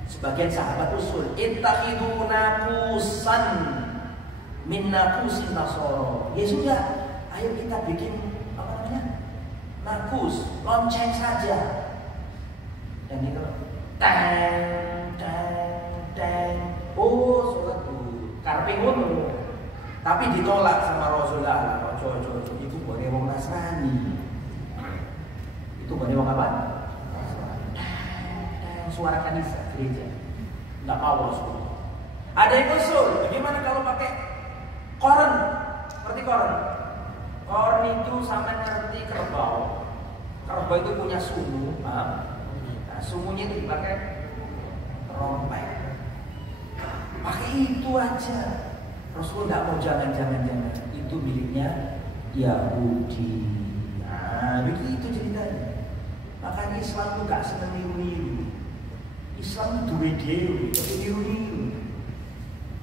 Sebagian sahabat usul, ittakhidhu naqusan min naqusin nasara. Ya sudah, ayo kita bikin apa namanya? Nakus, lonceng saja. Dan itu teng teng teng. Oh, sholat dulu. Karpe ngono. Tapi ditolak sama Rasulullah. Ojo itu boleh wong Nasrani. Itu boleh wong apa? Suara kanisa gereja nggak mau Rasulullah. Ada yang usul, bagaimana kalau pakai koren? Seperti koren. Koren itu sama ngerti kerbau. Kerbau itu punya sungu. Nah, sungunya itu dipakai trompet. Pakai itu aja. Rasulullah nggak mau jangan. Itu miliknya Yahudi. Nah, begitu ceritanya. Makanya Islam itu nggak senang niru-niru. Islam itu dhewe tapi niru-niru.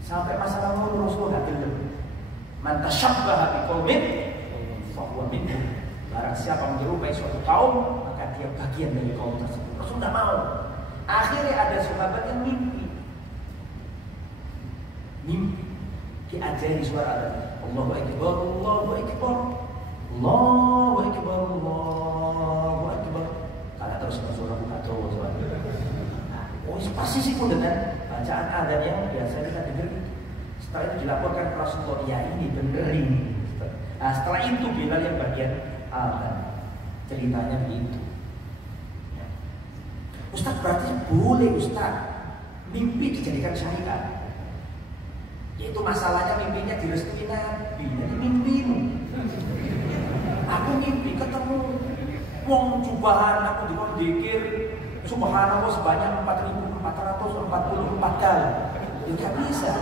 Sampai masa lalu Rasulullah gak gelem. Man tashabbaha biqaumin fa huwa minhum. Barang siapa menyerupai suatu kaum, maka dia bagian dari kaum tersebut. Rasul tidak mau. Akhirnya ada sahabat yang mimpi. Diajari suara ada Allahu Akbar, Allahu Akbar, Allahu Akbar, Allahu Akbar. Kalau terus suara buka tuh suara. Oh, pasti sih pun dengan bacaan adzan yang biasa kita dengar. Setelah itu dilaporkan ke Rasulullah, ya ini bener ini. Nah, setelah itu Bilal yang bagian adzan. Ceritanya begitu. Ya. Ustaz berarti boleh Ustaz mimpi dijadikan syariat. Yaitu masalahnya mimpinya direstui Nabi. Jadi mimpimu. Aku mimpi ketemu wong jubahan, aku dikir subhanallah sebanyak 4.444 kali. Ya gak bisa.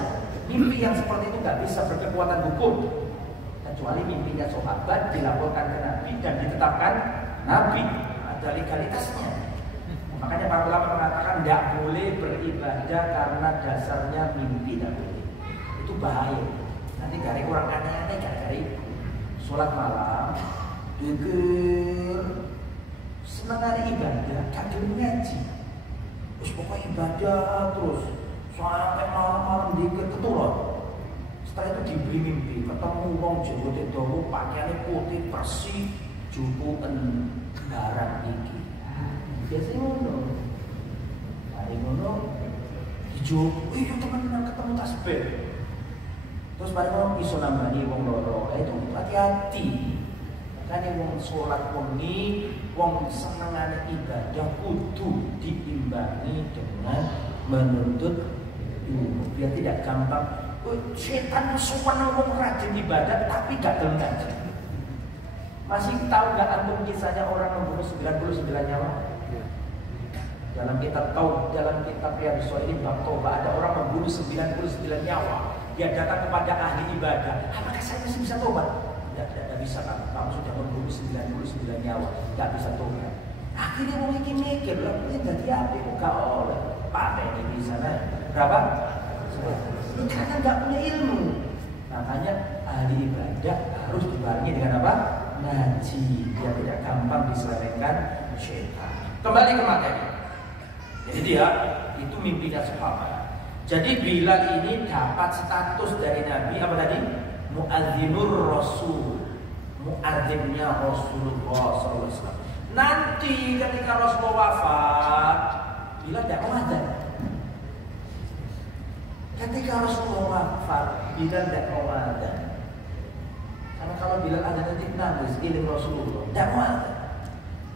Mimpi yang seperti itu gak bisa berkekuatan hukum. Kecuali mimpinya sahabat dilaporkan ke Nabi dan ditetapkan Nabi. Ada legalitasnya. Makanya para ulama mengatakan tidak boleh beribadah karena dasarnya mimpi, tidak boleh. Itu bahaya. Nanti gari orang aneh-aneh gari sholat malam, dikir, senang hari ibadah, kagak ngaji. Terus pokoknya ibadah terus sampai malam-malam dikir keturun. Setelah itu diberi mimpi, ketemu wong jenggote dawa, pakaiannya putih bersih, jupuken barang iki. Biasanya ngono. Hari ngono dijupu, iya teman-teman ketemu tasbih. Terus pada ngono iso nambani wong loro. Itu hati-hati. Makanya wong sholat wengi, wong senengane ibadah kudu diimbangi dengan menuntut ilmu biar tidak gampang. Setan suwana wong rajin ibadah tapi gak gelem ngaji. Masih tahu gak antum kisahnya orang membunuh 99 nyawa? Dalam kitab Riyadhus Shalihin bab Taubah ada orang membunuh 99 nyawa. Dia datang kepada ahli ibadah. Apakah saya masih bisa tobat? Tidak bisa kan? Kamu sudah membunuh 99 nyawa, tidak bisa tobat. Akhirnya mau mikir lah, ini jadi apa? Gak oleh. Pakai di sana berapa? Karena nggak punya ilmu. Makanya ahli ibadah harus dibarengi dengan apa? Ngaji. Dia tidak gampang diselewengkan syaitan. Kembali ke materi. Jadi dia itu mimpinya sahabat. Jadi Bilal ini dapat status dari Nabi apa tadi? Muadzinur Rasul, muadzinnya Rasulullah SAW. Nanti ketika Rasulullah wafat, Bilal tidak muadzin. Ketika Rasulullah wafat, Bilal tidak muadzin. Karena kalau Bilal ada nanti nangis ilim Rasulullah, tidak muadzin.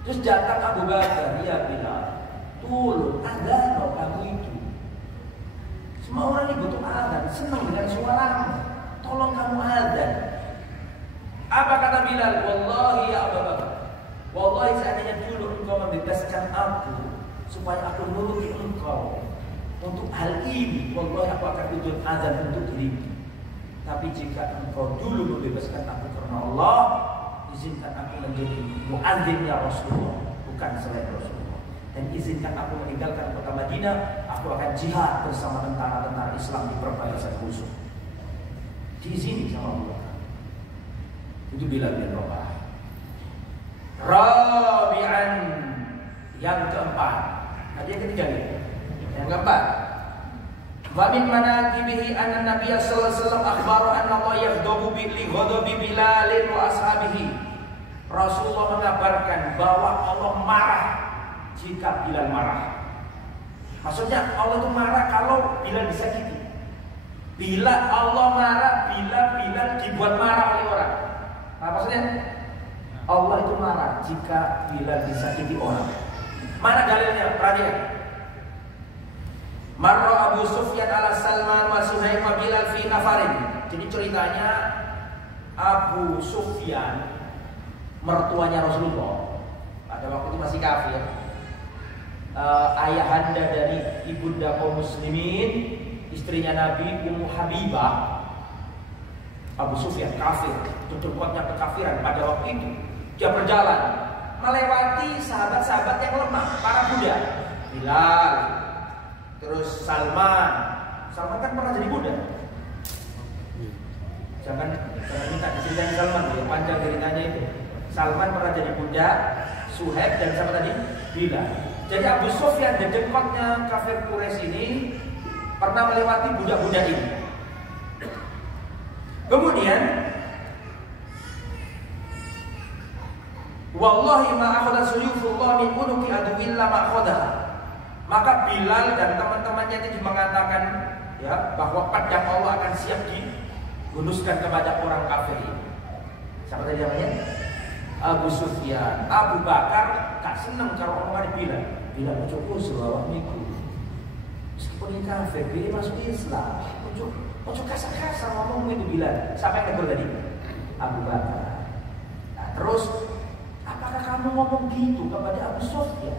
Terus datang Abu Bakar, ya Bilal, tolong adzan kamu itu. Semua orang ini butuh adzan, senang dengan suaramu. Tolong kamu adzan. Apa kata Bilal? Wallahi ya Abu Bakar, wallahi seandainya dulu engkau membebaskan aku supaya aku nuruti engkau untuk hal ini, wallahi aku akan tuntut adzan untuk dirimu. Tapi jika engkau dulu membebaskan aku karena Allah, izinkan aku menjadi muadzinnya Rasulullah, bukan selain Rasulullah. Dan izinkan aku meninggalkan kota Madinah, aku akan jihad bersama tentara-tentara Islam di perbatasan musuh. Diizini sama Allah. Itu Bilal bin Rabah. Rabi'an, yang keempat, Hadis ketiga ini. Yang keempat, wa min manaqibihi anna Nabiy sallallahu alaihi wasallam akhbara anna Allah yaghdabu bi ghadabi Bilal wa ashabihi. Rasulullah mengabarkan bahwa Allah marah jika Bilal marah. Maksudnya Allah itu marah kalau Bilal disakiti. Bila Allah marah, Bilal dibuat marah oleh orang. Nah, maksudnya Allah itu marah jika Bilal disakiti orang. Mana dalilnya? Perhatikan. Marra Abu Sufyan ala Salman wa Suhaib wa Bilal fi nafarin. Jadi ceritanya Abu Sufyan, mertuanya Rasulullah, pada waktu itu masih kafir, ayahanda dari ibunda kaum muslimin, istrinya Nabi Ummu Habibah. Abu Sufyan kafir, tutur kuatnya kekafiran pada waktu itu. Dia berjalan melewati sahabat-sahabat yang lemah, para budak, Bilal, terus Salman kan pernah jadi budak. Jangan minta diceritain Salman, ya panjang ceritanya itu. Salman pernah jadi budak, Suhaib dan siapa tadi? Bilal. Jadi Abu Sufyan dedekotnya kafir Quraisy ini pernah melewati budak-budak ini. Kemudian wallahi ma akhadha suyufullah min unuqi aduwillah ma akhadha. Maka Bilal dan teman-temannya itu mengatakan ya bahwa pedang Allah akan siap dihunuskan kepada orang kafir ini. Siapa tadi namanya? Abu Sufyan. Abu Bakar tak senang kalau omongan Bilal. Bilal ojo selawat niku. Meskipun ini kafir, dia masuk Islam. Ojo kasar-kasar ngomong itu Bilal. Siapa yang tegur tadi? Abu Bakar. Nah, terus apakah kamu ngomong gitu kepada Abu Sufyan?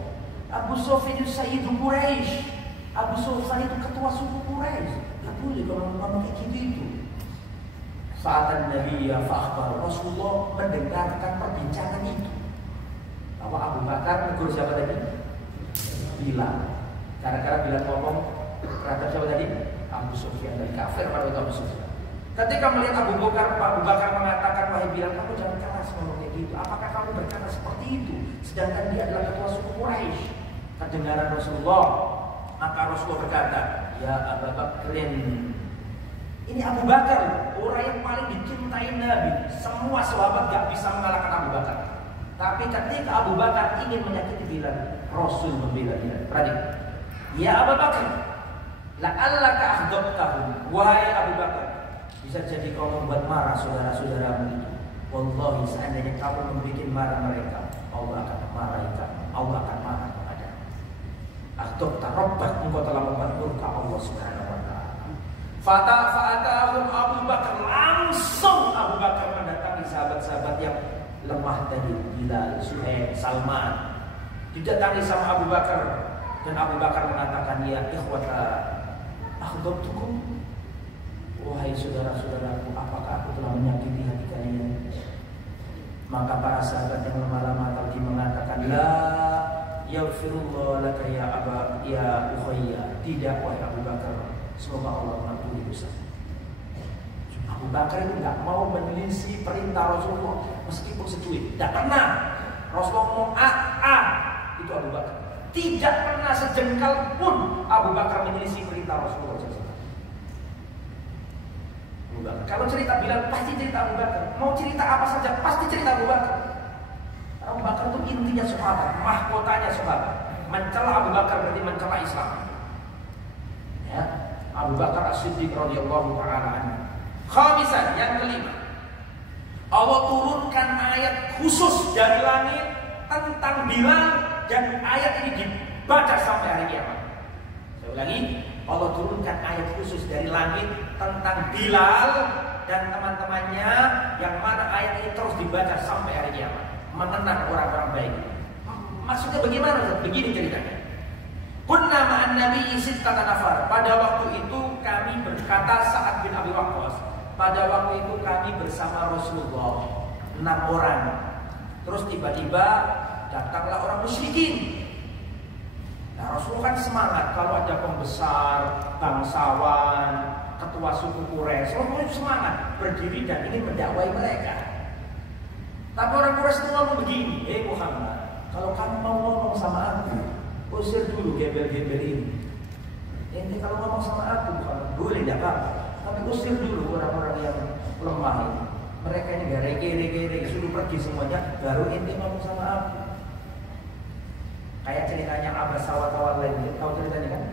Abu Sufyan itu Sayyidu Quraisy. Abu Sufyan itu ketua suku Quraisy. Gak boleh kalau ngomong kayak gitu itu. Fa'atan Nabiya fa'akhbar. Rasulullah mendengarkan perbincangan itu. Bahwa Abu Bakar negur siapa tadi? Bilal. Karena Bilal ngomong terhadap siapa tadi? Abu Sufyan, dari kafir pada waktu Abu Sufyan. Ketika melihat Abu Bakar mengatakan, wahai Bilal, kamu jangan keras ngomong kayak gitu. Apakah kamu berkata seperti itu? Sedangkan dia adalah ketua suku Quraisy. Kedengaran Rasulullah, maka Rasulullah berkata, ya Abu Bakrin, ini Abu Bakar, orang yang paling dicintai Nabi. Semua sahabat gak bisa mengalahkan Abu Bakar. Tapi ketika Abu Bakar ingin menyakiti Bilal, Rasul membela Bilal. Perhatikan, ya Abu Bakar, la'allaka akhdabtahum. Wahai Abu Bakar, bisa jadi kau membuat marah saudara-saudaramu itu. Wallahi, seandainya kamu membuat marah mereka, Allah akan marahi kamu. Allah akan marah kepada. Akhdabta rabbak, engkau telah membuat murka Allah Subhanahu wa taala. Fa'atahum Abu Bakar, langsung Abu Bakar mendatangi sahabat-sahabat yang lemah tadi, Bilal, Suhaib, Salman. Didatangi sama Abu Bakar, dan Abu Bakar mengatakan, ya ikhwata akhdabtukum. Wahai saudara-saudaraku, apakah aku telah menyakiti hati kalian? Maka para sahabat yang lemah-lemah tadi mengatakan, la yaghfirullah laka ya ukhayya. Tidak, wahai Abu Bakar, semoga Allah mengampuni dosa. Abu Bakar itu nggak mau menyelisih perintah Rasulullah meskipun secuil. Tidak pernah Rasulullah ngomong itu Abu Bakar. Tidak pernah sejengkal pun Abu Bakar menyelisih perintah Rasulullah SAW. Kalau cerita Bilal pasti cerita Abu Bakar. Mau cerita apa saja pasti cerita Abu Bakar. Abu Bakar itu intinya sahabat, mahkotanya sahabat. Mencela Abu Bakar berarti mencela Islam. Ya, Abu Bakar As-Siddiq radhiyallahu taala anhu. Khamisan, yang kelima, Allah turunkan ayat khusus dari langit tentang Bilal, dan ayat ini dibaca sampai hari kiamat. Saya ulangi, Allah turunkan ayat khusus dari langit tentang Bilal dan teman-temannya, yang mana ayat ini terus dibaca sampai hari kiamat, mengenang orang-orang baik. Maksudnya bagaimana? Begini ceritanya. Kunna ma'an Nabi sittata nafar. Pada waktu itu kami berkata, Sa'ad bin Abi Waqqas, pada waktu itu kami bersama Rasulullah 6 orang. Terus tiba-tiba datanglah orang musyrikin. Nah, Rasulullah kan semangat kalau ada pembesar, bangsawan, ketua suku Quraisy. Rasulullah semangat berdiri dan ingin mendakwai mereka. Tapi orang Quraisy itu ngomong begini, Muhammad, kalau kamu mau ngomong sama aku, Usir dulu gembel-gembel ini. Ini kalau ngomong sama aku boleh tidak apa-apa, tapi usir dulu orang-orang yang lemah ini. Mereka ini gak rege-rege, suruh pergi semuanya, baru ente ngomong sama aku. Kayak ceritanya Abbas sawat-sawat lain, tahu ceritanya kan?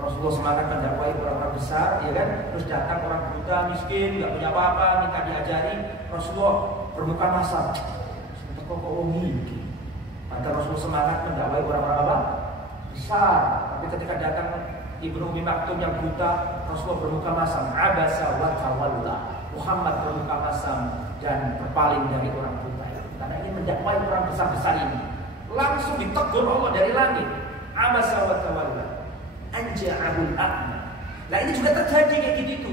Rasulullah semangat mendakwai orang-orang besar, ya kan? Terus datang orang buta, miskin, nggak punya apa-apa, minta diajari. Rasulullah bermuka masam. Kok ini? Maka Rasulullah semangat mendakwai orang-orang apa? Besar. Tapi ketika datang Ibnu Ummi Maktum yang buta, Rasulullah bermuka masam. Abasa wa tawalla. Muhammad bermuka masam dan berpaling dari orang buta. Karena ini mendakwai orang besar-besar ini. Langsung ditegur Allah dari langit. Abasa wa tawalla. Anja'ahul a'ma. Nah ini juga terjadi kayak gitu.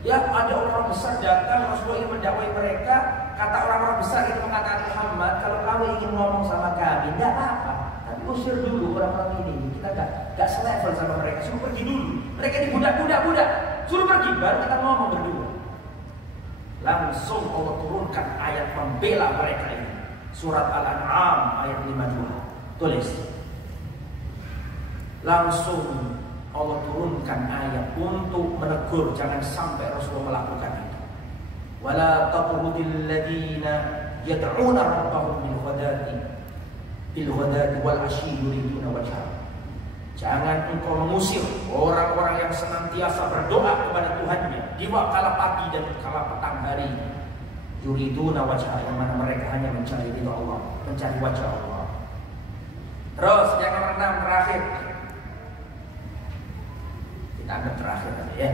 Ya ada orang-orang besar datang, Rasulullah ingin mendakwai mereka. Kata orang-orang besar itu mengatakan, Muhammad, kalau kamu ingin ngomong sama kami, tidak apa-apa, tapi usir dulu orang-orang ini. Kita gak selevel sama mereka, suruh pergi dulu. Mereka ini budak, suruh pergi, baru kita ngomong berdua. Langsung Allah turunkan ayat membela mereka ini. Surat Al-An'am ayat 52. Tulis. Langsung Allah turunkan ayat untuk menegur jangan sampai Rasulullah melakukan itu. Wala taqrudil ladina yad'una rabbahum bil ghadati wal ashi yuriduna wajha. Jangan engkau mengusir orang-orang yang senantiasa berdoa kepada Tuhannya di kala pagi dan kala petang hari. Yuriduna wajha, yang mana mereka hanya mencari ridha Allah, mencari wajah Allah. Terus yang nomor 6 terakhir. Kita anggap terakhir aja ya.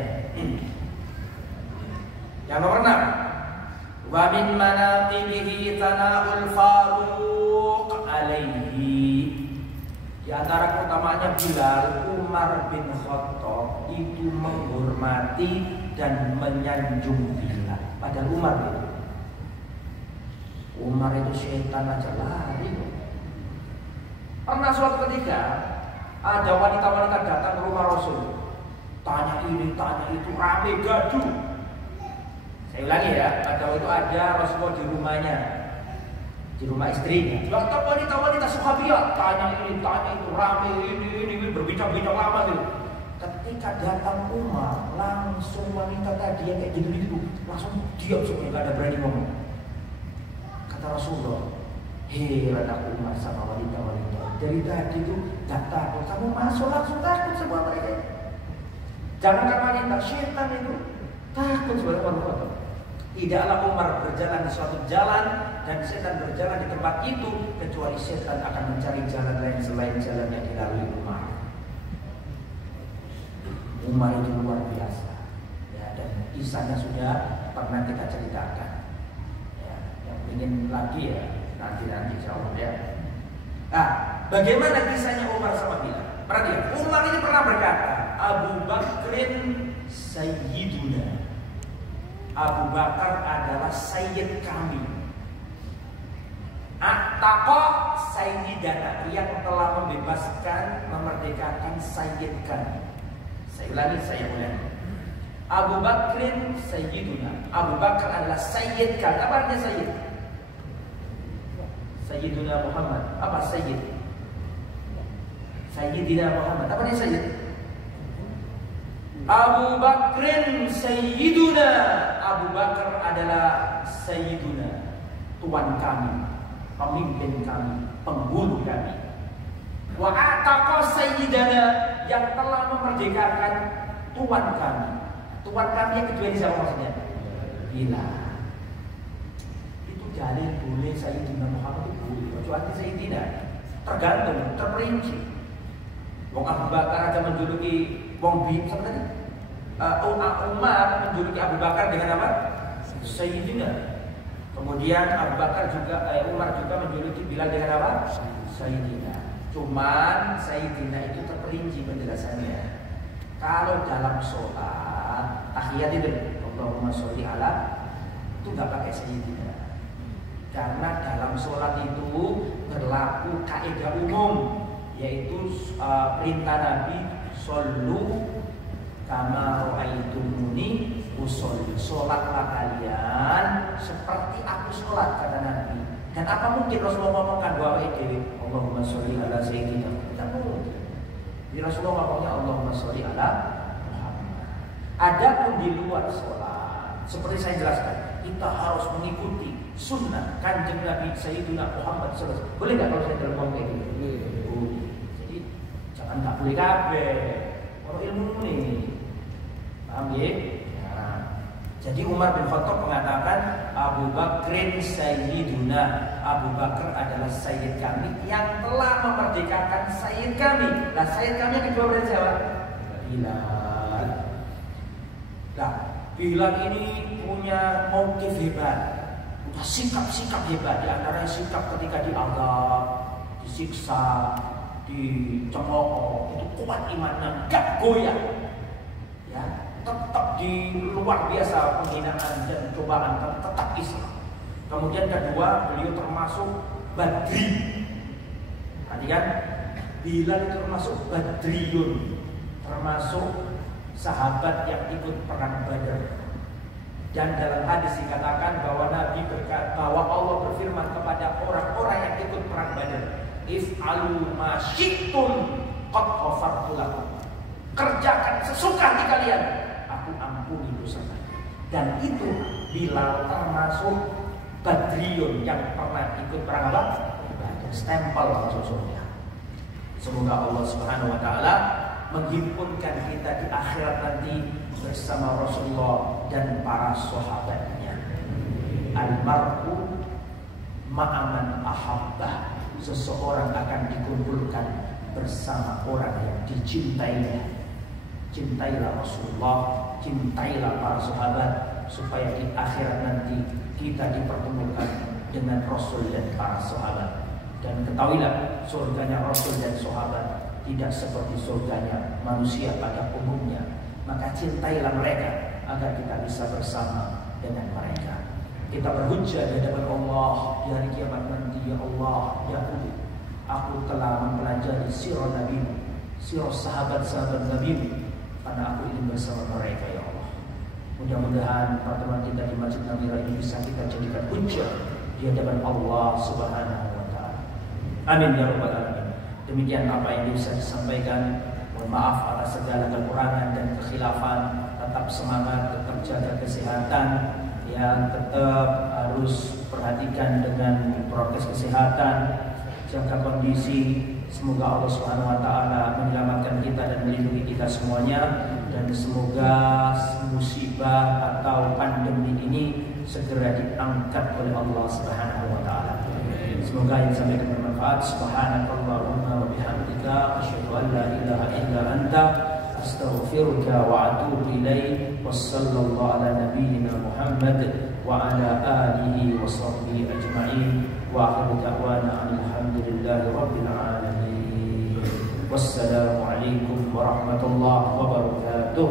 Yang nomor 6. Wa min manaqibihi tana'ul Faruq alaihi. Di antara keutamaannya Bilal, Umar bin Khattab itu menghormati dan menyanjung Bilal. Padahal Umar itu setan aja lari. Pernah suatu ketika ada wanita-wanita datang ke rumah Rasul. Tanya ini, tanya itu, rame gaduh. Saya ulangi ya, pada waktu itu ada Rasulullah di rumahnya, di rumah istrinya. Datang wanita-wanita Sahabiyah, tanya ini, tanya itu, rame ini berbincang-bincang lama gitu. Ketika datang Umar, langsung wanita tadi yang kayak gitu-gitu langsung diam semuanya, gak ada berani ngomong. Kata Rasulullah, hei anak Umar sama wanita-wanita, dari tadi tuh gak takut, kamu masuk langsung takut semua mereka. Jangankan wanita, setan itu takut sebagai orang. Tidaklah Umar berjalan di suatu jalan dan setan berjalan di tempat itu, kecuali setan akan mencari jalan lain selain jalan yang dilalui Umar. Umar itu luar biasa, ya, dan kisahnya sudah pernah kita ceritakan. Ya, yang ingin lagi ya nanti insya Allah ya. Nah, bagaimana kisahnya Umar sama Bilal? Perhatikan, Umar ini pernah berkata, Abu Bakrin Sayyiduna. Abu Bakar adalah Sayyid kami. Attaqa Sayyidana, yang telah membebaskan, memerdekakan Sayyid kami. Saya ulangi. Abu Bakrin Sayyiduna. Abu Bakar adalah Sayyid kami. Apa artinya Sayyid? Sayyiduna Muhammad. Apa Sayyid? Sayyidina Muhammad. Apa artinya Sayyid? Abu Bakrin Sayyiduna. Abu Bakar adalah Sayyiduna, tuan kami, pemimpin kami, penghulu kami. Wa ataqa Sayyidana, yang telah memerdekakan tuan kami. Tuan kami yang kedua ini siapa maksudnya? Bilal. Itu dalil boleh Sayyidina Muhammad itu boleh, kecuali Sayyidina. Tergantung, terperinci. Wong Abu Bakar aja menjuluki wong bim sama tadi. Umar menjuluki Abu Bakar dengan apa? Sayyidina. Kemudian Abu Bakar juga, Umar juga menjuluki Bilal dengan apa? Sayyidina. Cuman Sayyidina itu terperinci penjelasannya. Kalau dalam sholat tahiyat itu Allahumma sholli ala, itu nggak pakai Sayyidina. Karena dalam sholat itu berlaku kaidah umum, yaitu perintah Nabi, shollu kama ra'aitumuni usolli. Sholatlah kalian seperti aku sholat, kata Nabi. Dan apa mungkin Rasulullah ngomongkan doa itu Allahumma sholli ala sayyidina? Tidak mungkin. Di Rasulullah ngomongnya Allahumma sholli ala Muhammad. Adapun di luar sholat, seperti saya jelaskan, kita harus mengikuti sunnah kanjeng Nabi Sayyidina Muhammad SAW. Boleh nggak kalau saya ngomong kayak gitu? Jadi jangan nggak boleh kabeh. Kalau ilmu ini, paham ya? Nah, jadi Umar bin Khattab mengatakan Abu Bakrin Sayyiduna. Abu Bakar adalah Sayyid kami yang telah memerdekakan Sayyid kami. Nah, Sayyid kami yang kedua berarti siapa? Bilal. Nah, Bilal ini punya motif hebat, punya sikap-sikap hebat. Di antaranya sikap ketika diazab, disiksa, dicemooh, itu kuat imannya, gak goyah. Ya, tetap di luar biasa penghinaan dan cobaan, tetap Islam. Kemudian kedua, beliau termasuk Badri. Perhatikan, Bilal itu termasuk Badriyun, termasuk sahabat yang ikut perang Badar. Dan dalam hadis dikatakan bahwa Nabi berkata, bahwa Allah berfirman kepada orang-orang yang ikut perang Badar, if'alu ma syi'tum qad ghafartu lakum. Kerjakan sesuka hati kalian, aku ampuni dosa kalian. Dan itu Bilal termasuk Badriyun yang pernah ikut perang apa? Badar. Stempel masuk surga. Semoga Allah Subhanahu wa taala menghimpunkan kita di akhirat nanti bersama Rasulullah dan para sahabatnya. Al-mar'u ma'aman ahabbah. Seseorang akan dikumpulkan bersama orang yang dicintainya. Cintailah Rasulullah, cintailah para sahabat, supaya di akhirat nanti kita dipertemukan dengan Rasul dan para sahabat. Dan ketahuilah, surganya Rasul dan sahabat tidak seperti surganya manusia pada umumnya. Maka cintailah mereka agar kita bisa bersama dengan mereka. Kita berhujjah di hadapan Allah di hari kiamat nanti. Ya Allah, ya Allah, aku telah mempelajari sirah Nabi, sirah sahabat-sahabat Nabi, karena aku ingin bersama mereka. Ya Allah, mudah-mudahan pertemuan kita di Masjid Namira ini bisa kita jadikan hujjah di hadapan Allah Subhanahu wa taala. Amin ya rabbal alamin. Demikian apa yang bisa disampaikan. Mohon maaf atas segala kekurangan dan kekhilafan. Tetap semangat, tetap jaga kesehatan, yang tetap harus perhatikan dengan prokes kesehatan, jaga kondisi. Semoga Allah Subhanahu wa taala menyelamatkan kita dan melindungi kita semuanya, dan semoga musibah atau pandemi ini segera diangkat oleh Allah Subhanahu wa taala. Semoga yang disampaikan bermanfaat. Subhanakallahumma wa bihamdika asyhadu an la ilaha illa anta astaghfiruka wa atubu ilaik. Wassallallahu ala nabiyyina Muhammad wa ala alihi wa sahbihi ajma'in. Wa akhiru da'wana alhamdulillahi rabbil alamin. Wassalamu alaikum warahmatullahi wabarakatuh.